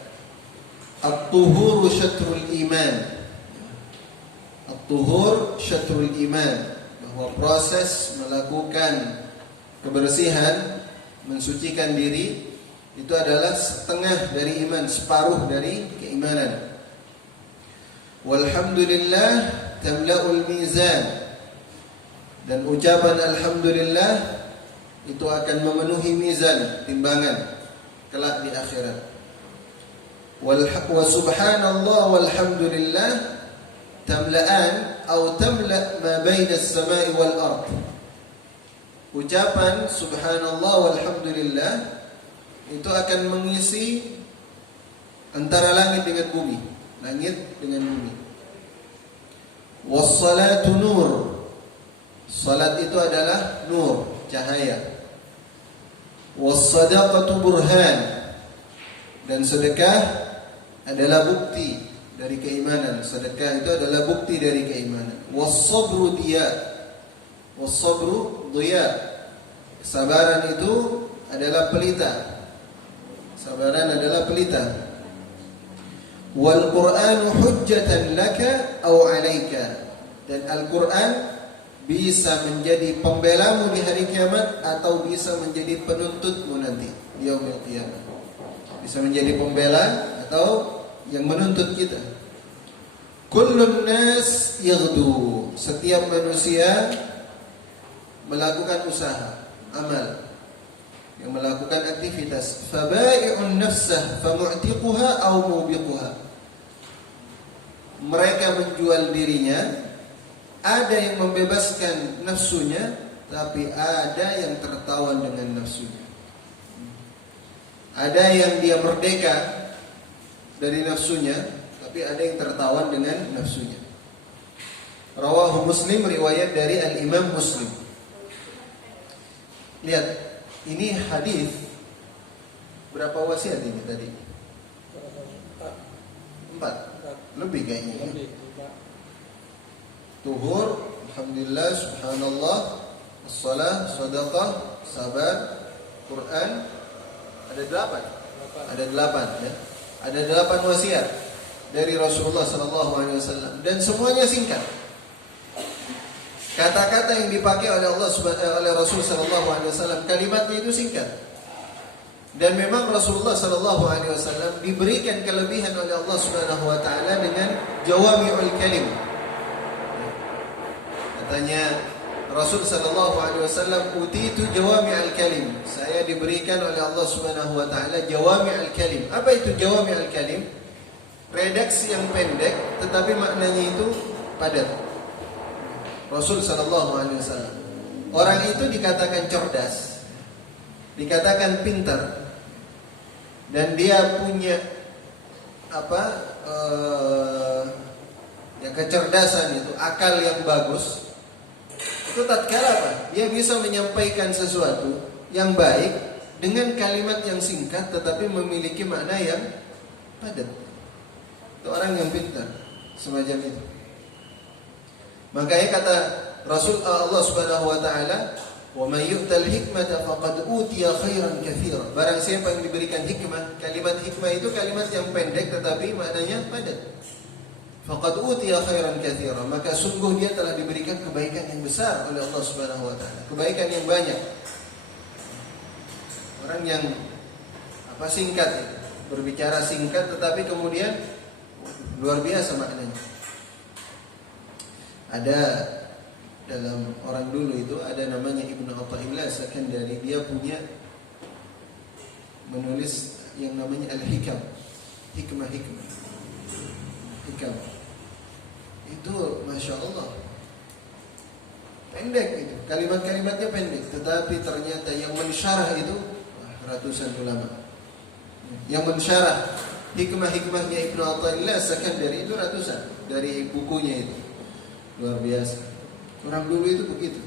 At-tuhur syatrul iman. At-tuhur syatrul iman. Bahwa proses melakukan kebersihan, mensucikan diri, itu adalah setengah dari iman, separuh dari keimanan. Walhamdulillah tamla'ul mizan. Dan ucapan alhamdulillah itu akan memenuhi mizan, timbangan kelak di akhirat. Wa subhanallah walhamdulillah tamla'an atau tamla' ma baina as-sama'i wal ard. Ucapan subhanallah walhamdulillah itu akan mengisi antara langit dengan bumi, langit dengan bumi. Was-salatu nur. Salat itu adalah nur, cahaya. Was-sadaqatu burhan. Dan sedekah adalah bukti dari keimanan. Sedekah itu adalah bukti dari keimanan. Was-sabru diya. Was-sabru diya. Kesabaran itu adalah pelita. Sabaran adalah pelita. Wal Qur'anu hujjatan laka aw 'alaika. Dan Al-Qur'an bisa menjadi pembelamu di hari kiamat atau bisa menjadi penuntutmu nanti di yaumil qiyamah. Bisa menjadi pembela atau yang menuntut kita. Kullun nas yaghdu. Setiap manusia melakukan usaha, amal, yang melakukan aktivitas. Fabai'un nafsah famu'tiquha aw mubiquha. Mereka menjual dirinya, ada yang membebaskan nafsunya, tapi ada yang tertawan dengan nafsunya. Ada yang dia merdeka dari nafsunya, tapi ada yang tertawan dengan nafsunya. Rawahu Muslim, riwayat dari Al-Imam Muslim. Lihat, ini hadis. Berapa wasiat ini tadi? 4. Lebih kayaknya ya. Tuhur, alhamdulillah, subhanallah, as-salah, sadaqah, sabar, Quran. Ada 8. Ada 8 ya. Ada 8 wasiat dari Rasulullah SAW dan semuanya singkat. Kata-kata yang dipakai oleh Rasul SAW, kalimatnya itu singkat. Dan memang Rasulullah SAW diberikan kelebihan oleh Allah Subhanahu Wa Taala dengan jawami'ul kalim. Katanya Rasul SAW, utitu jawami'ul kalim. Saya diberikan oleh Allah Subhanahu Wa Taala jawami'ul kalim. Apa itu jawami'ul kalim? Redaksi yang pendek, tetapi maknanya itu padat. Rasul SAW. Orang itu dikatakan cerdas, dikatakan pintar. Dan dia punya kecerdasan itu, akal yang bagus. Itu tatkala apa? Dia bisa menyampaikan sesuatu yang baik dengan kalimat yang singkat tetapi memiliki makna yang padat. Itu orang yang pintar, semacam itu. Makanya kata Rasul Allah Subhanahu Wa Taala, wa may yu'tal hikmata faqad utiya khairan katsira. Barang siapa yang diberikan hikmah, kalimat hikmah itu kalimat yang pendek tetapi maknanya padat. Faqad utiya khairan katsira, maka sungguh dia telah diberikan kebaikan yang besar oleh Allah Subhanahu wa taala, kebaikan yang banyak. Orang yang singkat itu, berbicara singkat tetapi kemudian luar biasa maknanya. Ada dalam orang dulu itu ada namanya Ibnu Athaillah Sakandari, dia punya menulis yang namanya Al-Hikam, hikmah. Itu Masya Allah pendek itu, kalimat-kalimatnya pendek, tetapi ternyata yang mensyarah itu ratusan ulama. Yang mensyarah hikmah-hikmahnya Ibnu Athaillah Sakandari itu ratusan dari bukunya itu. Luar biasa. Orang dulu itu begitu.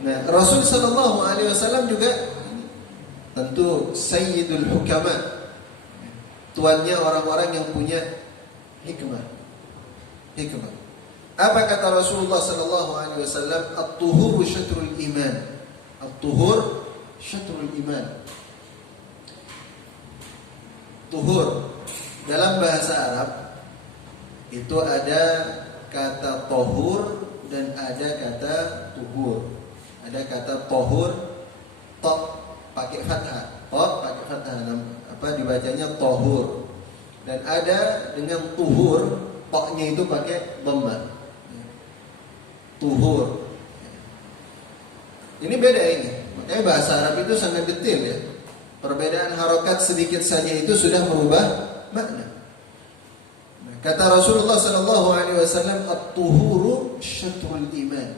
Nah, Rasul sallallahu alaihi wasallam juga tentu Sayyidul Hukama, tuannya orang-orang yang punya hikmah. Apa kata Rasulullah sallallahu alaihi wasallam? At-tuhur syatrul iman. At-tuhur syatrul iman. Tuhur dalam bahasa Arab itu ada kata tohur dan ada kata tuhur. Ada kata tohur, tok pakai fathah, dibacanya tohur. Dan ada dengan tuhur, toknya itu pakai dhammah. Tuhur. Ini beda ini. Makanya bahasa Arab itu sangat detail ya. Perbedaan harokat sedikit saja itu sudah merubah makna. Kata Rasulullah sallallahu alaihi wasallam, at-tuhuru syatrul iman.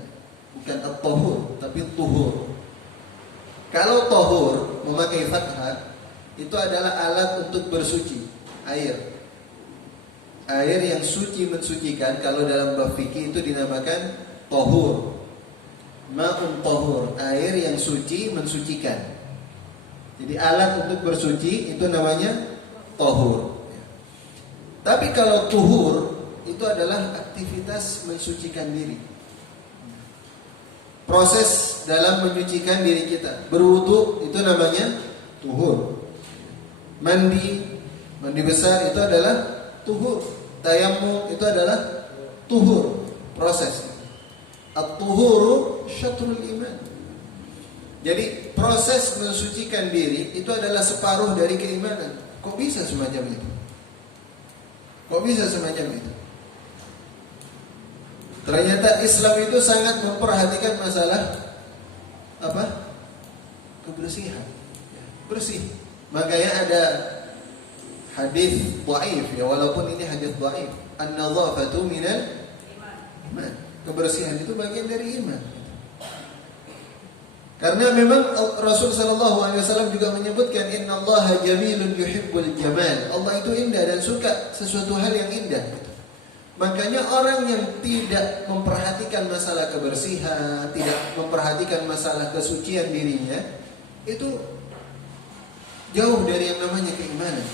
Bukan at-tahur, tapi tuhur. Kalau tahur memakai fathah, itu adalah alat untuk bersuci, air. Air yang suci mensucikan, kalau dalam bab fikih itu dinamakan tahur. Ma'un tahur, air yang suci mensucikan. Jadi alat untuk bersuci itu namanya tahur. Tapi kalau tuhur itu adalah aktivitas mensucikan diri. Proses dalam menyucikan diri kita. Berwudu itu namanya tuhur. Mandi Mandi besar itu adalah tuhur. Tayammum itu adalah tuhur, proses. At-tuhuru syatrul iman. Jadi proses mensucikan diri itu adalah separuh dari keimanan. Kok bisa semacam itu? Kok bisa semacam itu? Ternyata Islam itu sangat memperhatikan masalah apa? Kebersihan. Bersih. Makanya ada hadis dhaif ya, walaupun ini hadis dhaif. An-nadhafatu minal iman. Kebersihan itu bagian dari iman. Karena memang Rasul sallallahu alaihi wasallam juga menyebutkan innallaha jamilun yuhibbul jamal. Allah itu indah dan suka sesuatu hal yang indah. Makanya orang yang tidak memperhatikan masalah kebersihan, tidak memperhatikan masalah kesucian dirinya, itu jauh dari yang namanya keimanan.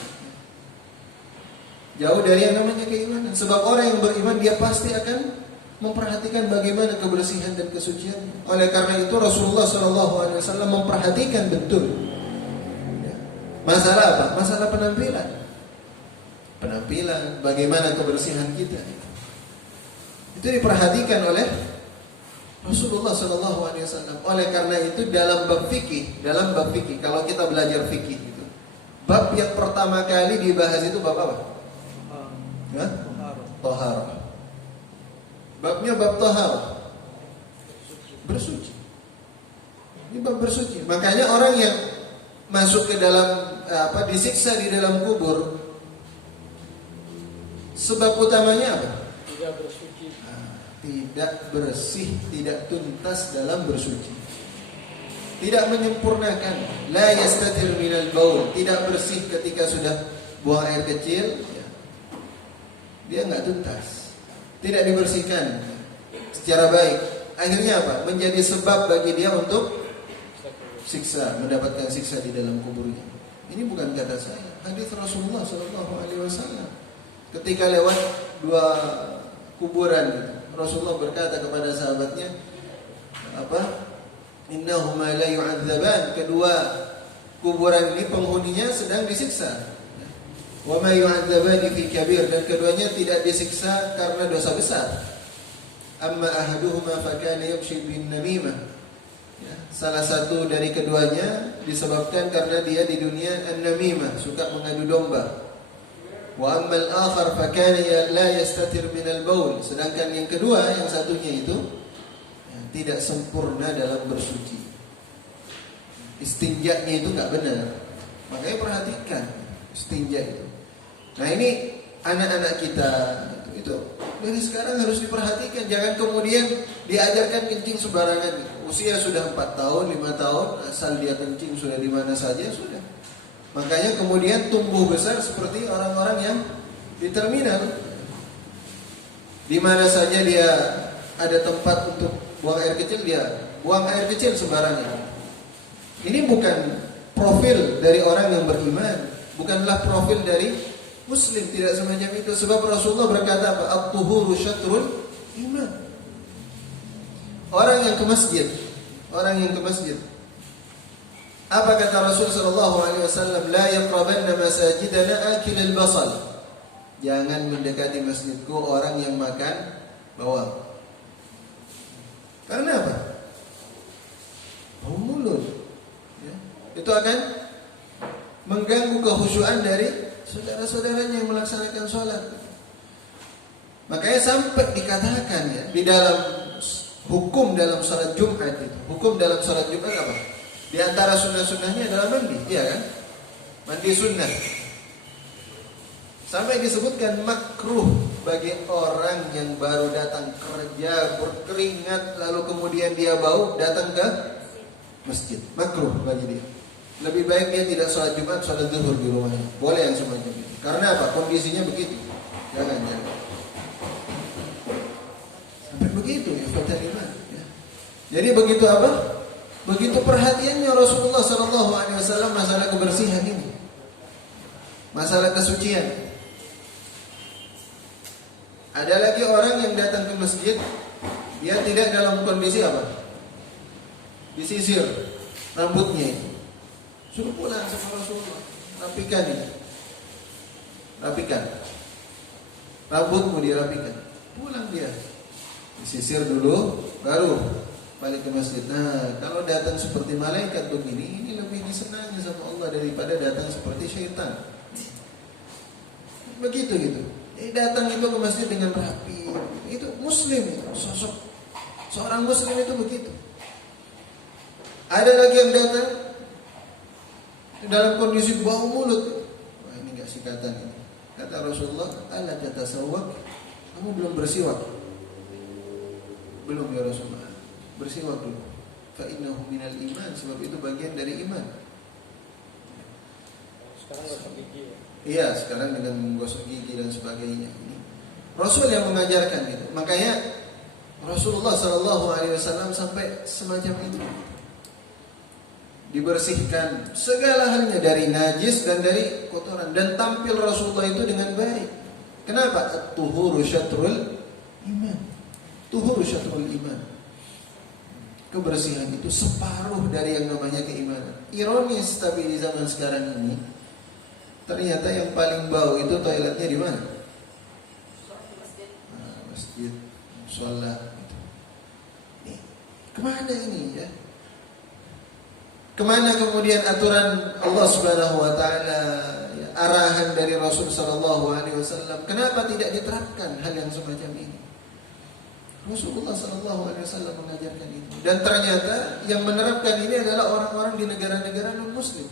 Jauh dari yang namanya keimanan. Sebab orang yang beriman dia pasti akan memperhatikan bagaimana kebersihan dan kesucian. Oleh karena itu Rasulullah SAW memperhatikan betul masalah apa? Masalah penampilan. Penampilan, bagaimana kebersihan kita. Itu diperhatikan oleh Rasulullah SAW. Oleh karena itu dalam bab fikih, kalau kita belajar fikih itu, bab yang pertama kali dibahas itu bab apa? Taharah. Babnya bab taharah, bersuci. Ini bab bersuci. Makanya orang yang masuk ke dalam disiksa di dalam kubur, sebab utamanya apa? Tidak bersuci. Tidak bersih, tidak tuntas dalam bersuci. Tidak menyempurnakan. La yastatir minal baul. Tidak bersih ketika sudah buang air kecil. Dia nggak tuntas. Tidak dibersihkan secara baik. Akhirnya apa? Menjadi sebab bagi dia untuk siksa, mendapatkan siksa di dalam kuburnya. Ini bukan kata saya. Hadis Rasulullah SAW. Ketika lewat dua kuburan, Rasulullah berkata kepada sahabatnya, innahuma la yu'adzaban. Kedua kuburan ini penghuninya sedang disiksa. Wa ma yu'adzabani fi kabir, dan keduanya tidak disiksa karena dosa besar. Amma ahaduhuma fa kana yamshi bin namimah. Ya, salah satu dari keduanya disebabkan karena dia di dunia an-namimah, suka mengadu domba. Wa amma al-akhar fa kana la yastatir min al-baul. Sedangkan yang kedua, yang satunya itu tidak sempurna dalam bersuci. Istinjanya itu enggak benar. Makanya perhatikan istinja itu. Nah ini anak-anak kita itu dari sekarang harus diperhatikan. Jangan kemudian diajarkan kencing sembarangan. Usia sudah 4 tahun, 5 tahun, asal dia kencing sudah di mana saja sudah. Makanya kemudian tumbuh besar seperti orang-orang yang di terminal. Di mana saja dia ada tempat untuk buang air kecil, dia buang air kecil sembarangan. Ini bukan profil dari orang yang beriman, bukanlah profil dari Muslim, tidak semacam itu. Sebab Rasulullah berkata apa? At-tuhuru syatrul iman. Orang yang ke masjid, apa kata Rasul sallallahu alaihi wasallam? La yaqrabanna masajidana akil al-basal. Jangan mendekati masjidku orang yang makan bawang. Karena apa? Bau mulut. Ya. Itu akan mengganggu kekhusyuan dari saudara-saudaranya yang melaksanakan sholat. Makanya sampai dikatakan ya, di dalam hukum dalam sholat Jumat itu, hukum dalam sholat Jumat apa? Di antara sunnah-sunnahnya adalah mandi, iya kan? Mandi sunnah. Sampai disebutkan makruh bagi orang yang baru datang kerja berkeringat lalu kemudian dia bau datang ke masjid. Makruh bagi dia. Lebih baik dia tidak sholat Jumat, sholat zuhur di rumahnya. Boleh yang semacam itu. Karena apa? Kondisinya begitu. Jangan. Sampai begitu ya, fatal iman. Ya. Jadi begitu apa? Begitu perhatiannya Rasulullah SAW masalah kebersihan ini, masalah kesucian. Ada lagi orang yang datang ke masjid, dia tidak dalam kondisi apa? Disisir rambutnya itu. Suruh pulang sama Rasulullah, rapikan ini. rapikan. Rambutmu dirapikan. Pulang dia. Disisir dulu, baru balik ke masjid. Nah, kalau datang seperti malaikat begini, ini lebih disenangi sama Allah daripada datang seperti syaitan. Begitu gitu. Datang itu ke masjid dengan rapi. Itu muslim itu. Sosok seorang muslim itu begitu. Ada lagi yang datang dalam kondisi bau mulut. Wah, ini enggak sikatan ini. Kata Rasulullah, "Ala tatasawwak?" Kamu belum bersiwak? Belum ya Rasulullah. Bersiwak dulu. Fa innahu minal iman, sebab itu bagian dari iman. Sekarang gosok gigi ya. Iya, sekarang dengan menggosok gigi dan sebagainya. Ini Rasul yang mengajarkan itu. Makanya Rasulullah SAW sampai semacam itu. Dibersihkan segala halnya dari najis dan dari kotoran, dan tampil Rasulullah itu dengan baik. Kenapa? At-tuhuru syatrul iman. Tuhuru syatrul iman. Kebersihan itu separuh dari yang namanya keimanan. Ironis tapi di zaman sekarang ini ternyata yang paling bau itu toiletnya di mana? Masjid, sholat. Kemana ini ya? Kemana kemudian aturan Allah Subhanahu Wa Taala, ya, arahan dari Rasul Sallallahu Alaihi Wasallam? Kenapa tidak diterapkan hal yang semacam ini? Rasulullah Sallallahu Alaihi Wasallam mengajarkan itu, dan ternyata yang menerapkan ini adalah orang-orang di negara-negara non Muslim.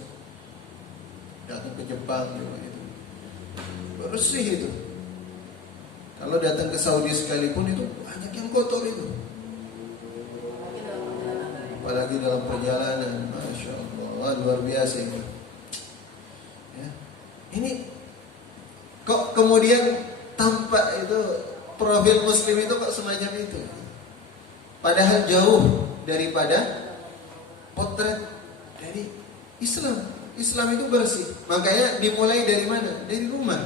Datang ke Jepang juga itu bersih itu. Kalau datang ke Saudi sekalipun itu banyak yang kotor itu. Apalagi dalam perjalanan, Masya Allah, luar biasa itu. Ya. Ini kok kemudian tampak itu profil Muslim itu kok semacam itu. Padahal jauh daripada potret dari Islam. Islam itu bersih. Makanya dimulai dari mana? Dari rumah.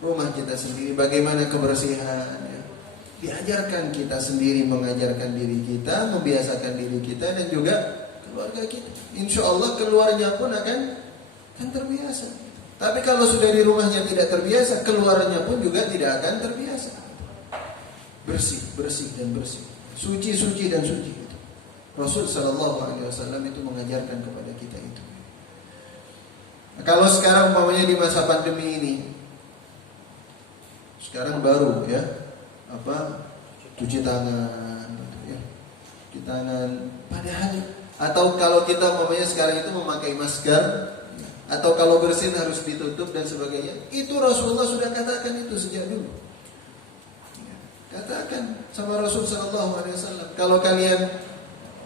Rumah kita sendiri, bagaimana kebersihan, ya. Diajarkan kita sendiri, mengajarkan diri kita, membiasakan diri kita, dan juga keluarga kita. Insya Allah keluarnya pun akan terbiasa. Tapi kalau sudah di rumahnya tidak terbiasa, keluarnya pun juga tidak akan terbiasa. Bersih, bersih dan bersih. Suci, suci dan suci. Rasul Sallallahu Alaihi Wasallam itu mengajarkan kepada kita itu. Nah, kalau sekarang umpamanya di masa pandemi ini, sekarang baru ya, cuci tangan, ya, cuci tangan. Padahal, atau kalau kita umpamanya sekarang itu memakai masker, ya, atau kalau bersin harus ditutup dan sebagainya, itu Rasulullah sudah katakan itu sejak dulu. Ya, katakan sama Rasul Sallallahu Alaihi Wasallam, kalau kalian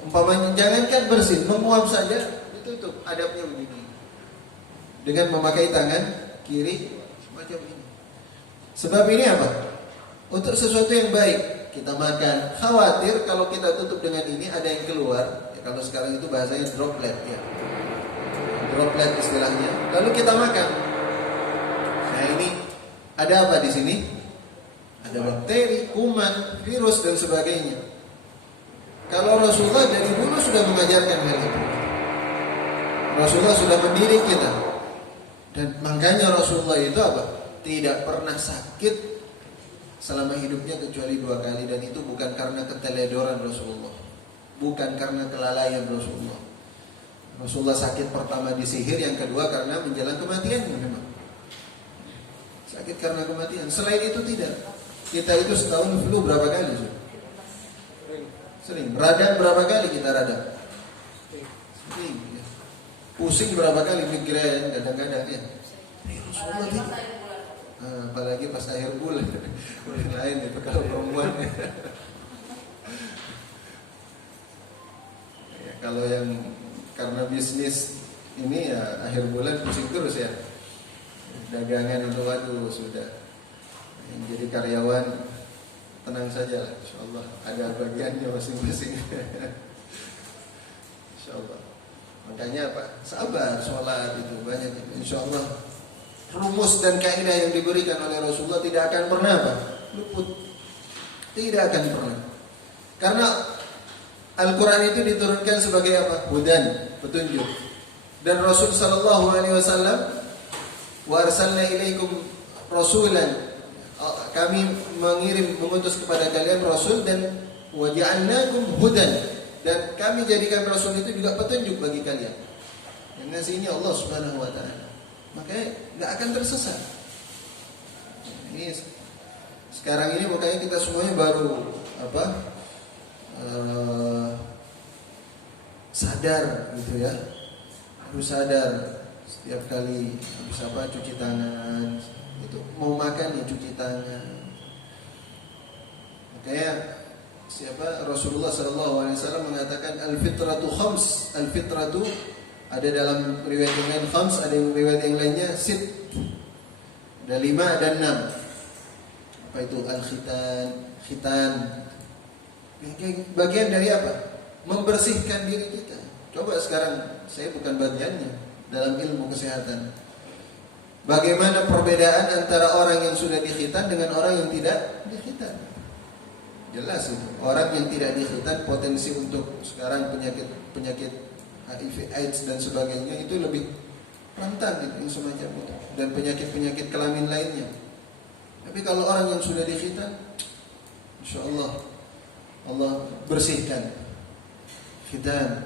umpamanya jangankan bersin, menguap saja ditutup, adabnya begini. Dengan memakai tangan kiri semacam ini. Sebab ini apa? Untuk sesuatu yang baik kita makan. Khawatir kalau kita tutup dengan ini ada yang keluar. Ya, kalau sekarang itu bahasanya droplet ya. Droplet istilahnya. Lalu kita makan. Nah ini ada apa di sini? Ada bakteri, kuman, virus dan sebagainya. Kalau Rasulullah dari dulu sudah mengajarkan hal itu. Rasulullah sudah mendidik kita. Dan makanya Rasulullah itu apa? Tidak pernah sakit selama hidupnya kecuali 2 kali, dan itu bukan karena keteledoran Rasulullah, bukan karena kelalaian Rasulullah. Rasulullah sakit pertama di sihir, yang kedua karena menjelang kematian memang. Sakit karena kematian. Selain itu tidak. Kita itu setahun flu berapa kali? Sering. Radang berapa kali kita radang? Sering. Ya. Pusing berapa kali, migrain kadang-kadang ya. Rasulullah tidak. Apalagi pas akhir bulan. Yang lain itu kalau perempuan. Ya, kalau yang karena bisnis ini ya akhir bulan pusing terus ya. Dagangan itu waduh sudah. Yang jadi karyawan tenang saja lah, insyaallah ada bagiannya masing-masing. Insyaallah. Makanya apa? Sabar, sholat itu banyak. Insyaallah rumus dan kaidah yang diberikan oleh Rasulullah tidak akan pernah apa? Luput. Tidak akan pernah. Karena Al-Quran itu diturunkan sebagai apa? Hudan, petunjuk. Dan Rasul Sallallahu Alaihi Wasallam Wa arsalna ilaikum rasulan. Kami mengutus kepada kalian rasul, dan wa ja'alnakum hudan, dan kami jadikan rasul itu juga petunjuk bagi kalian. Dan nasihatnya Allah Subhanahu wa taala. Makanya enggak akan tersesat. Ini sekarang ini makanya kita semuanya baru sadar gitu ya. Harus sadar setiap kali habis cuci tangan, itu mau makan ya cuci tangan. Makanya Rasulullah SAW mengatakan al-fitratu khams. Al-fitratu ada dalam riwayat yang lain khams, ada yang riwayat yang lainnya sit. Ada 5 dan 6. Apa itu? Khitan. Bagian dari apa? Membersihkan diri kita. Coba sekarang, saya bukan bagiannya dalam ilmu kesehatan. Bagaimana perbedaan antara orang yang sudah dikhitan dengan orang yang tidak dikhitan? Jelas itu. Orang yang tidak dikhitan potensi untuk sekarang penyakit HIV, AIDS dan sebagainya itu lebih rentan gitu, yang semacam itu. Dan penyakit-penyakit kelamin lainnya. Tapi kalau orang yang sudah dikhitan, insyaallah Allah bersihkan khitan.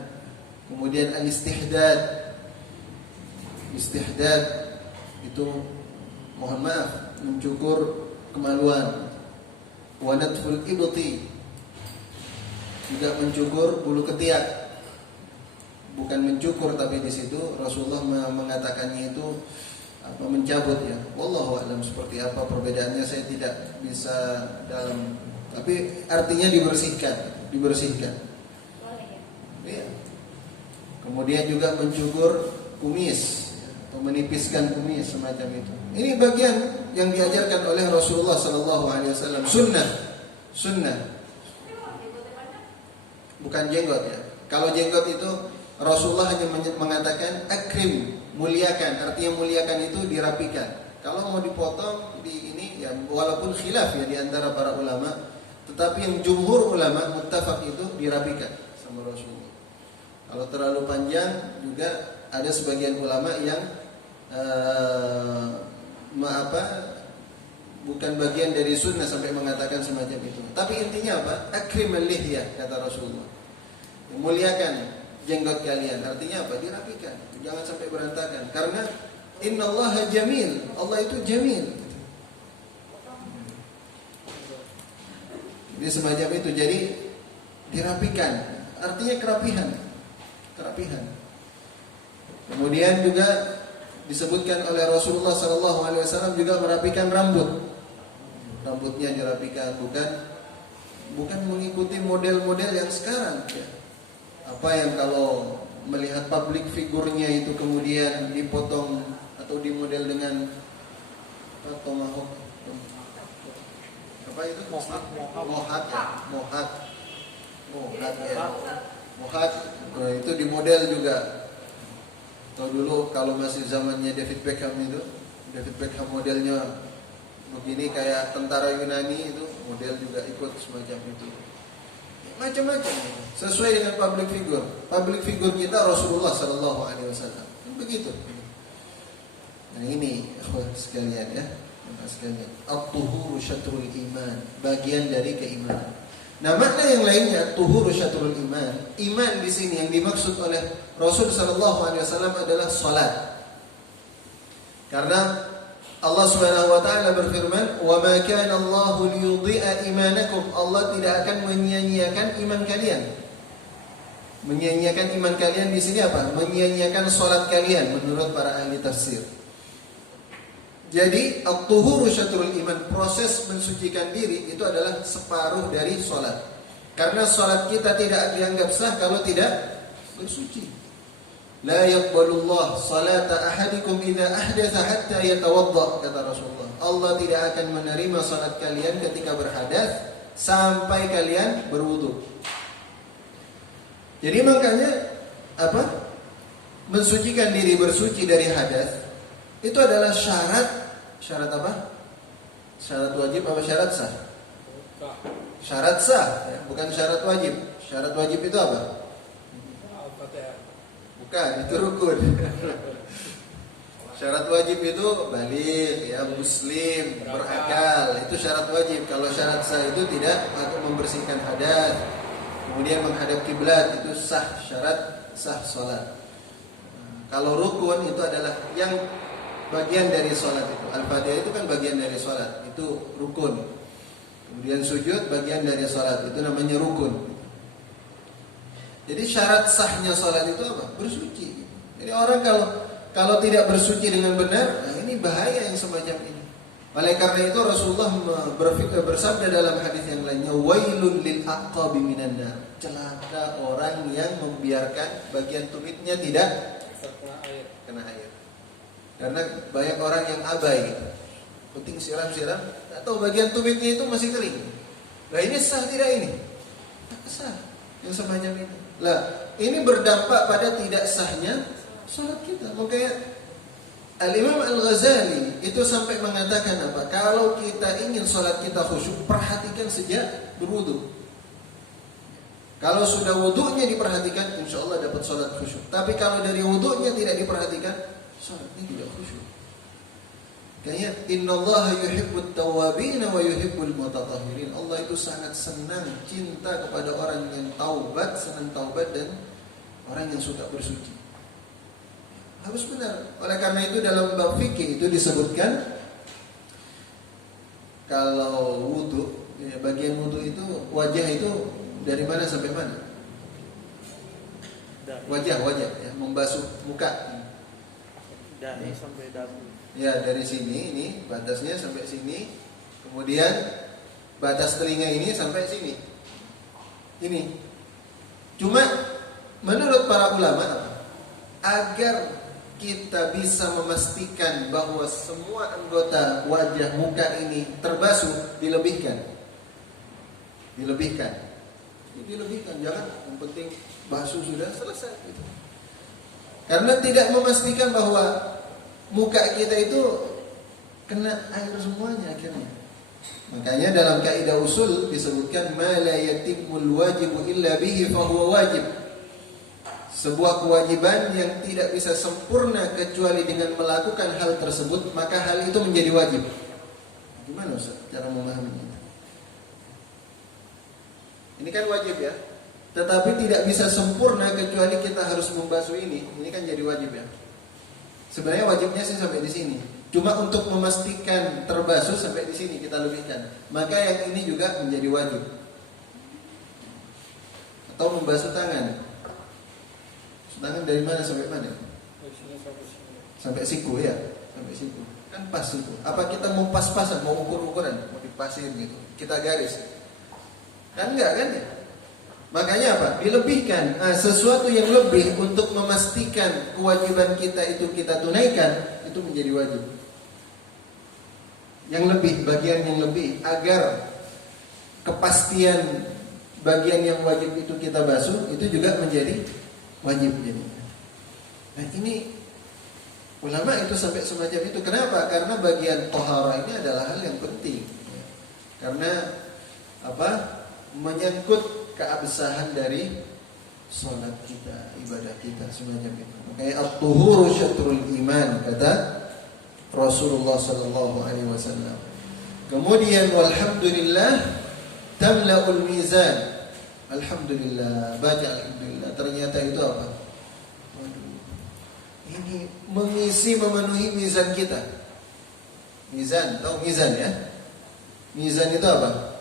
Kemudian al-istihdad. Istihdad itu mohon maaf, mencukur kemaluan. Wa natful ibti, juga mencukur bulu ketiak. Bukan mencukur, tapi di situ Rasulullah mengatakannya itu mencabut ya. Wallahu a'lam seperti apa perbedaannya saya tidak bisa dalam, tapi artinya dibersihkan. Ya. Kemudian juga mencukur kumis atau menipiskan kumis semacam itu. Ini bagian yang diajarkan oleh Rasulullah SAW. Sunnah. Bukan jenggot ya. Kalau jenggot itu Rasulullah hanya mengatakan akrim, muliakan. Artinya muliakan itu dirapikan. Kalau mau dipotong di ini ya, walaupun khilaf ya di antara para ulama, tetapi yang jumhur ulama muttafaq itu dirapikan sama Rasulullah. Kalau terlalu panjang juga ada sebagian ulama yang bukan bagian dari sunnah sampai mengatakan semacam itu. Tapi intinya apa? Akrimul lihyah kata Rasulullah. Muliakan jenggot kalian. Artinya apa? Dirapikan. Jangan sampai berantakan. Karena innallaha jamil. Allah itu jamil. Ini semacam itu. Jadi dirapikan. Artinya kerapihan. Kemudian juga disebutkan oleh Rasulullah SAW juga merapikan rambut. Rambutnya dirapikan, bukan mengikuti model-model yang sekarang ya. Apa yang kalau melihat public figurnya itu kemudian dipotong atau dimodel dengan tomahawk. Apa itu? Mohawk itu dimodel juga. Tahu dulu kalau masih zamannya David Beckham itu, David Beckham modelnya begini kayak tentara Yunani itu, model juga ikut semacam itu. Macam-macam sesuai dengan public figure. Public figure kita Rasulullah SAW. Begitu. Nah ini sekalian ya, sekalian. At-tuhuru syatrul iman, bagian dari keimanan. Nah, makna yang lainnya tuhuru syatrul iman. Iman di sini yang dimaksud oleh Rasul sallallahu alaihi wasallam adalah salat. Karena Allah Subhanahu wa taala berfirman, "Wa ma kana Allahu liyudhi'a imanakum." Allah tidak akan menyia-nyiakan iman kalian. Menyia-nyiakan iman kalian di sini apa? Menyia-nyiakan salat kalian menurut para ahli tafsir. Jadi at-tuhuru syatrul iman, proses mensucikan diri itu adalah separuh dari salat. Karena salat kita tidak dianggap sah kalau tidak bersuci. La yaqbalullah salata ahadikum idza ahdatha hatta yatawadda, kata Rasulullah. Allah tidak akan menerima salat kalian ketika berhadas sampai kalian berwudu. Jadi makanya apa? Mensucikan diri, bersuci dari hadas itu adalah syarat apa? Syarat wajib apa syarat sah? Syarat sah, bukan syarat wajib. Syarat wajib itu apa? Bukan, itu rukun. Syarat wajib itu balik, ya, muslim, berakal. Itu syarat wajib. Kalau syarat sah itu tidak, atau membersihkan hadas, kemudian menghadap kiblat, itu sah, syarat sah salat. Kalau rukun itu adalah yang bagian dari salat itu. Al-Fatihah itu kan bagian dari salat, itu rukun. Kemudian sujud bagian dari salat, itu namanya rukun. Jadi syarat sahnya salat itu apa? Bersuci. Jadi orang kalau tidak bersuci dengan benar, nah ini bahaya yang semacam ini. Oleh karena itu Rasulullah bersabda dalam hadis yang lainnya, wailun lil aqabi minan nar. Celaka orang yang membiarkan bagian tumitnya tidak kena air. Karena banyak orang yang abai gitu. Penting siram-siram atau bagian tumitnya itu masih kering. Nah ini sah tidak ini? Tak sah yang semacam ini. Lah, ini berdampak pada tidak sahnya salat kita. Makanya Al-Imam Al-Ghazali itu sampai mengatakan apa? Kalau kita ingin salat kita khusyuk, perhatikan sejak berwudu. Kalau sudah wudunya diperhatikan, insya Allah dapat salat khusyuk. Tapi kalau dari wudunya tidak diperhatikan, salatnya tidak khusyuk. Kayaknya innallaha yuhibbut tawwabin wa yuhibbul mutatahhirin. Allah itu sangat senang, cinta kepada orang yang taubat, senang taubat, dan orang yang suka bersuci. Harus benar. Oleh karena itu dalam bab fikih itu disebutkan kalau wudu, ya, bagian wudu itu wajah itu dari mana sampai mana? Wajah ya, membasuh muka. Dari sampai dagu. Ya, dari sini, ini batasnya sampai sini. Kemudian batas telinga ini sampai sini. Ini. Cuma menurut para ulama, agar kita bisa memastikan bahwa semua anggota wajah muka ini terbasuh, dilebihkan. Dilebihkan, jangan yang penting basuh sudah selesai gitu. Karena tidak memastikan bahwa muka kita itu kena air semuanya akhirnya. Makanya dalam kaidah usul disebutkan ma la yatimul wajibu illa bihi fa huwa wajib. Sebuah kewajiban yang tidak bisa sempurna kecuali dengan melakukan hal tersebut, maka hal itu menjadi wajib. Gimana Ustaz cara memahaminya? Ini kan wajib ya. Tetapi tidak bisa sempurna kecuali kita harus membasuh ini. Ini kan jadi wajib ya. Sebenarnya wajibnya sih sampai di sini. Cuma untuk memastikan terbasuh sampai di sini kita lebihkan. Maka yang ini juga menjadi wajib. Atau membasuh tangan. Tangan dari mana sampai mana? Sampai siku ya. Sampai siku. Kan pas itu. Apa kita mau pas-pasan, mau ukur-ukuran, mau dipasin gitu. Kita garis. Kan enggak kan ya? Makanya apa? Dilebihkan. Sesuatu yang lebih untuk memastikan kewajiban kita itu kita tunaikan, itu menjadi wajib. Yang lebih, bagian yang lebih, agar kepastian bagian yang wajib itu kita basuh, itu juga menjadi wajib jadinya. Nah ini ulama itu sampai semacam itu. Kenapa? Karena bagian tohara ini adalah hal yang penting. Karena apa? Menyangkut keabsahan dari salat kita, ibadah kita semacam itu. Makanya at-tuhuru syatrul iman kata Rasulullah sallallahu alaihi wasallam. Kemudian walhamdulillah tamla'ul mizan. Alhamdulillah, baca alhamdulillah. Ternyata itu apa? Waduh. Ini memenuhi mizan kita. Mizan, tahu mizan ya? Mizan itu apa?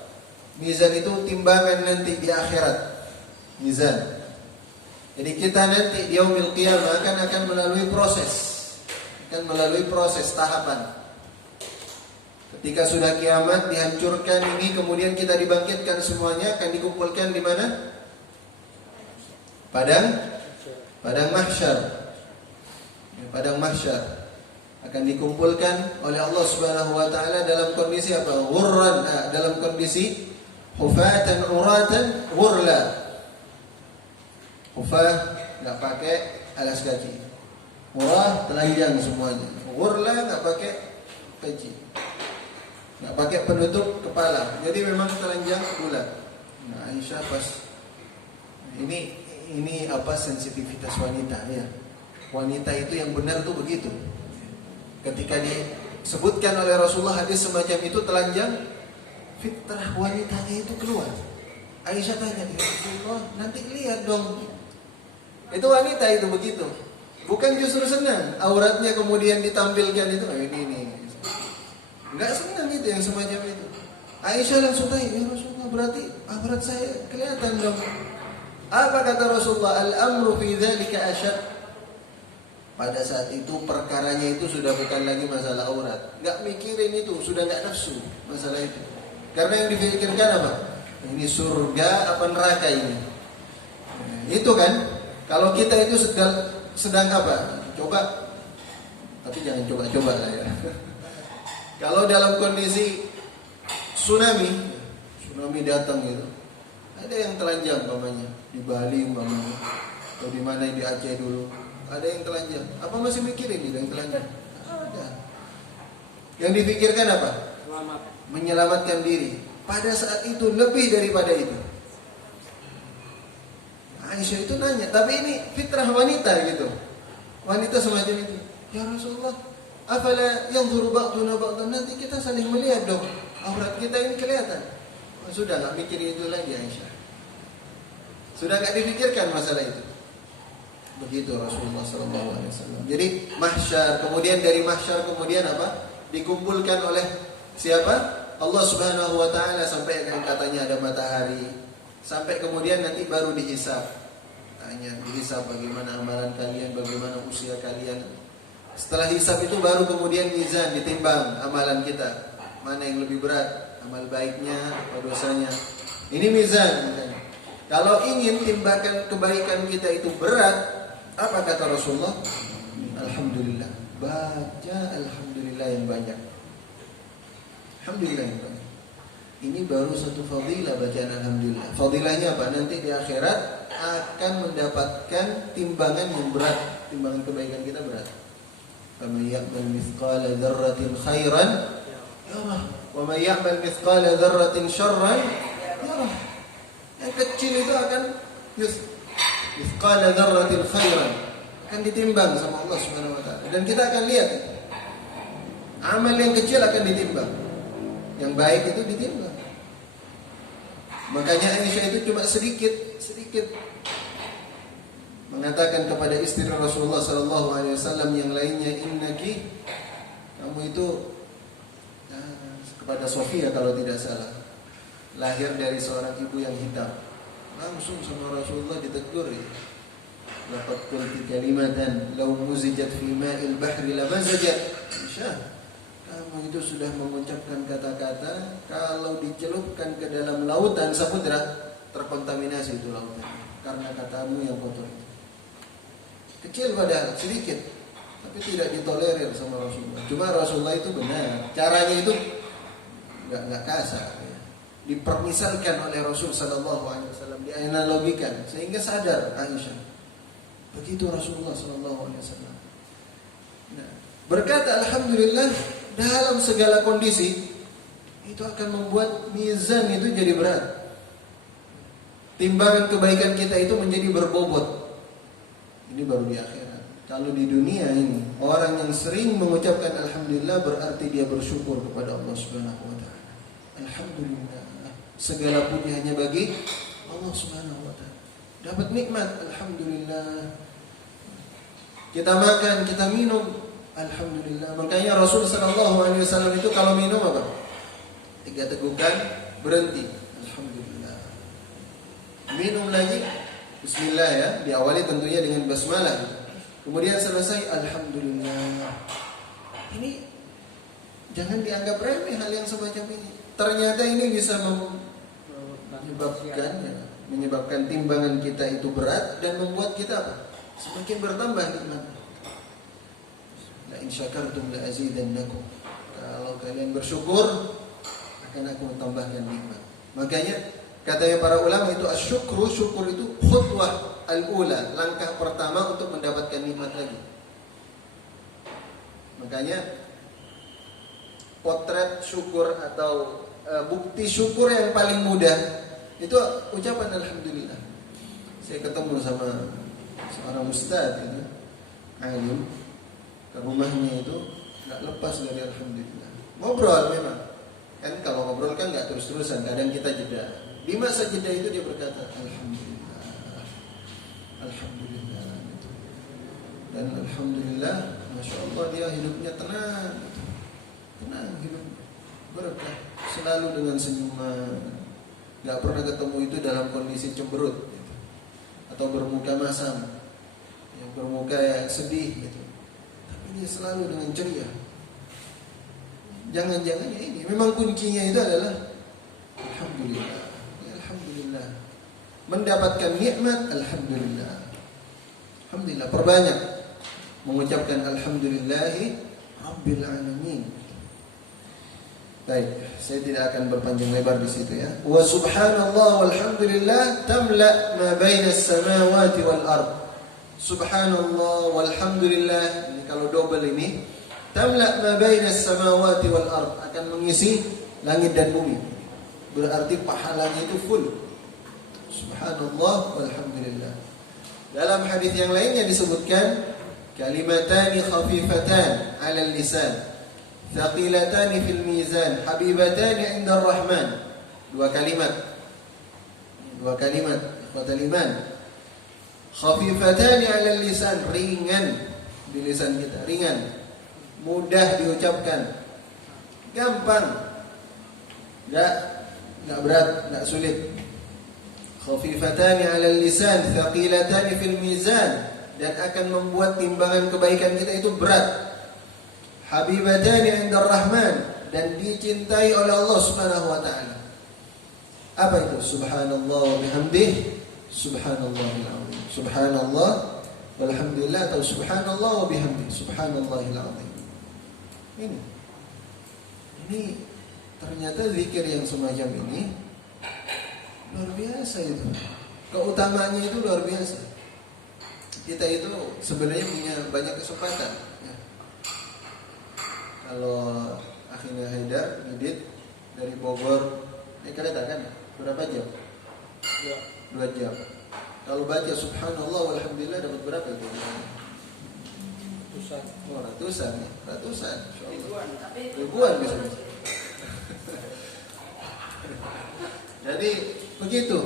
Mizan itu timbangan nanti di akhirat. Mizan. Jadi kita nanti di yaumil qiyamah akan melalui proses. Akan melalui proses tahapan. Ketika sudah kiamat dihancurkan ini, kemudian kita dibangkitkan semuanya, akan dikumpulkan di mana? Padang mahsyar. Padang mahsyar akan dikumpulkan oleh Allah Subhanahu wa taala dalam kondisi apa? Ghurran, dalam kondisi hufatan uratan ghurla. Hufah enggak pakai alas kaki. Murah telanjang semuanya. Ghurla enggak pakai peci. Enggak pakai penutup kepala. Jadi memang telanjang bulat. Nah, Aisyah pas ini apa sensitivitas wanita ya. Wanita itu yang benar tuh begitu. Ketika disebutkan oleh Rasulullah hadis semacam itu telanjang, fitrah wanitanya itu keluar. Aisyah tanya, ya Rasulullah, nanti lihat dong. Itu wanita itu begitu. Bukan justru senang auratnya kemudian ditampilkan itu. Ini. Enggak senang itu yang semacam itu. Aisyah langsung tanya, ya Rasulullah, berarti aurat saya kelihatan dong. Apa kata Rasulullah? Al-amru fi dzalika asyad. Pada saat itu perkaranya itu sudah bukan lagi masalah aurat. Enggak mikirin itu, sudah enggak nafsu masalah itu. Karena yang dipikirkan apa? Ini surga apa neraka ini? Itu kan. Kalau kita itu sedang apa? Coba. Tapi jangan coba-coba lah ya. Kalau dalam kondisi tsunami datang gitu. Ada yang telanjang umpamanya di Bali umpamanya atau di mana di Aceh dulu. Ada yang telanjang. Apa masih mikirin dia yang telanjang? Ada. Yang dipikirkan apa? Selamat. Menyelamatkan diri. Pada saat itu lebih daripada itu. Aisyah itu nanya, tapi ini fitrah wanita gitu. Wanita semacam itu. Ya Rasulullah, afala yanzuru ba'duna ba'dan, nanti kita saling melihat dong. Aurat kita ini kelihatan. Sudah enggak mikirin itu lagi Aisyah. Sudah enggak dipikirkan masalah itu. Begitu Rasulullah SAW. Jadi mahsyar, kemudian dari mahsyar kemudian apa? Dikumpulkan oleh siapa? Allah Subhanahu wa taala, sampai yang katanya ada matahari. Sampai kemudian nanti baru dihisab. Tanya, dihisab bagaimana amalan kalian, bagaimana usia kalian. Setelah hisab itu baru kemudian mizan, ditimbang amalan kita. Mana yang lebih berat, amal baiknya atau dosanya. Ini mizan. Kalau ingin timbangan kebaikan kita itu berat, apa kata Rasulullah? Alhamdulillah. Baca alhamdulillah yang banyak. Alhamdulillah yang banyak. Ini baru satu fadilah bacaan alhamdulillah. Fadilahnya apa? Nanti di akhirat akan mendapatkan timbangan yang berat. Timbangan kebaikan kita berat. Faman ya'mal mithqala dzarratin khairan yarah, wa man ya'mal mithqala dzarratin syarran yarah. Yang kecil itu akan mithqala dzarratin khairan, akan ditimbang sama Allah Subhanahu wa taala. Dan kita akan lihat amal yang kecil akan ditimbang. Yang baik itu ditimbang. Makanya Aisyah itu cuma sedikit mengatakan kepada istri Rasulullah SAW yang lainnya, innaki, kamu itu kepada Sofia kalau tidak salah, lahir dari seorang ibu yang hitam. Langsung sama Rasulullah ditegur ya. Laqad qulti kalimatan law muzijat fi ma'il bahri lamazajat. Aisyah, kamu itu sudah mengucapkan kata-kata kalau dicelupkan ke dalam lautan samudra, terkontaminasi itu lautan karena katamu yang kotor. Kecil padahal, sedikit, tapi tidak ditolerir sama Rasulullah. Cuma Rasulullah itu benar, caranya itu nggak kasar, ya. Dipermisalkan oleh Rasul Sallallahu Alaihi Wasallam, dianalogikan sehingga sadar Aisyah. Begitu Rasulullah Sallallahu Alaihi Wasallam. Nah, berkata alhamdulillah dalam segala kondisi itu akan membuat mizan itu jadi berat. Timbangan kebaikan kita itu menjadi berbobot. Ini baru di akhirat. Kalau di dunia ini orang yang sering mengucapkan alhamdulillah berarti dia bersyukur kepada Allah Subhanahu wa taala. Alhamdulillah. Segala puji hanya bagi Allah Subhanahu wa taala. Dapat nikmat, alhamdulillah. Kita makan, kita minum, alhamdulillah. Makanya Rasul sallallahu alaihi wasallam itu kalau minum apa? 3 tegukan, berhenti. Alhamdulillah. Minum lagi, bismillah ya, diawali tentunya dengan basmalah. Kemudian selesai, alhamdulillah. Ini jangan dianggap remeh hal yang semacam ini. Ternyata ini bisa menyebabkan timbangan kita itu berat dan membuat kita apa? Semakin bertambah nikmat. La in syakartum la azidannakum. Kalau kalian bersyukur, akan aku tambahkan nikmat. Makanya katanya para ulama itu asyukru, syukur itu khutwah al-ula, langkah pertama untuk mendapatkan nikmat lagi. Makanya potret syukur atau bukti syukur yang paling mudah itu ucapan alhamdulillah. Saya ketemu sama seorang ustaz itu, alim, ke rumahnya itu nggak lepas dari alhamdulillah. Ngobrol memang. Kan kalau ngobrol kan nggak terus-terusan, kadang kita jeda. Di masa jeda itu dia berkata alhamdulillah, alhamdulillah. Dan alhamdulillah, masya Allah dia hidupnya tenang, tenang hidup berkah, selalu dengan senyuman. Nggak pernah ketemu itu dalam kondisi cemberut gitu. Atau bermuka masam, yang bermuka yang sedih gitu. Tapi dia selalu dengan ceria. Jangan-jangan ya ini memang kuncinya itu adalah alhamdulillah. Ya, alhamdulillah. Mendapatkan nikmat alhamdulillah. Alhamdulillah, perbanyak mengucapkan alhamdulillahi rabbil alamin. Baik, saya tidak akan berpanjang lebar di situ ya. Wa subhanallah walhamdulillah tamla ma baina as-samawati wal ard. Subhanallah walhamdulillah, ini kalau double ini tamla ma baina as-samawati wal ard, akan mengisi langit dan bumi. Berarti pahalanya itu full. Subhanallah walhamdulillah. Dalam hadis yang lainnya disebutkan kalimatani khafifatan 'ala al-lisan, thaqilatani fil mizan, habibatani 'inda ar-rahman. Dua kalimat, ikhwatal iman. Khafifatani 'ala al-lisan, ringan di lisan kita, ringan, mudah diucapkan, gampang, enggak berat, enggak sulit. Khafifatani 'ala al-lisan, thaqilatani fil mizan, dan akan membuat timbangan kebaikan kita itu berat. Habibatani 'inda ar-rahman, dan dicintai oleh Allah Subhanahu wa taala. Apa itu? Subhanallah wa bihamdih, subhanallahil azim. Subhanallah walhamdulillah, atau subhanallah wa bihamdih, subhanallahil azim. Ini ternyata zikir yang semacam ini luar biasa itu. Keutamaannya itu luar biasa. Kita itu sebenarnya punya banyak kesempatan ya. Kalau akhirnya Haidar ngedit dari Bogor naik kereta kan berapa jam? 2 jam. Kalau baca subhanallah walhamdulillah dapat berapa itu? Ratusan. Oh, ratusan ya. Ratusan. Ribuan. Ribuan bisa. Jadi begitu.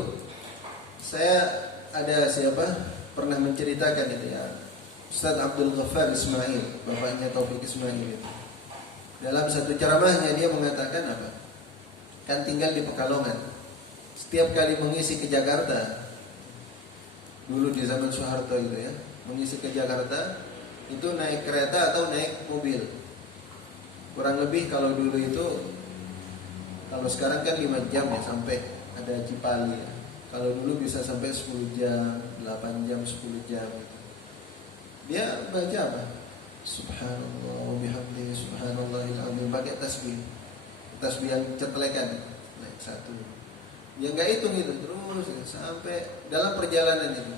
Saya ada siapa pernah menceritakan itu ya, Ustaz Abdul Ghaffar Ismail, bapaknya Taufik Ismail itu. Dalam satu ceramahnya dia mengatakan apa? Kan tinggal di Pekalongan. Setiap kali mengisi ke Jakarta, dulu di zaman Soeharto itu ya, mengisi ke Jakarta itu naik kereta atau naik mobil. Kurang lebih kalau dulu itu, kalau sekarang kan 5 jam ya sampai ada Cipali ya. Kalau dulu bisa sampai 10 jam, 8 jam, 10 jam gitu. Dia baca apa? Subhanallah wa bihamdihi, subhanallahil azim, pakai tasbih. Tasbih yang cetlekan, naik 1. Dia enggak hitung itu terus ya, sampai dalam perjalanan itu.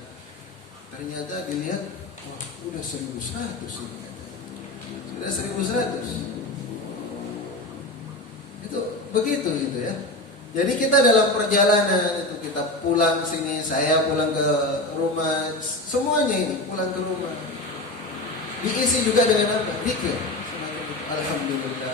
Ternyata dilihat, wah, udah 1100 ini. Sudah 1100. Itu begitu gitu ya. Jadi kita dalam perjalanan itu, kita pulang sini, saya pulang ke rumah, semuanya ini pulang ke rumah. Diisi juga dengan apa? Zikir. Alhamdulillah.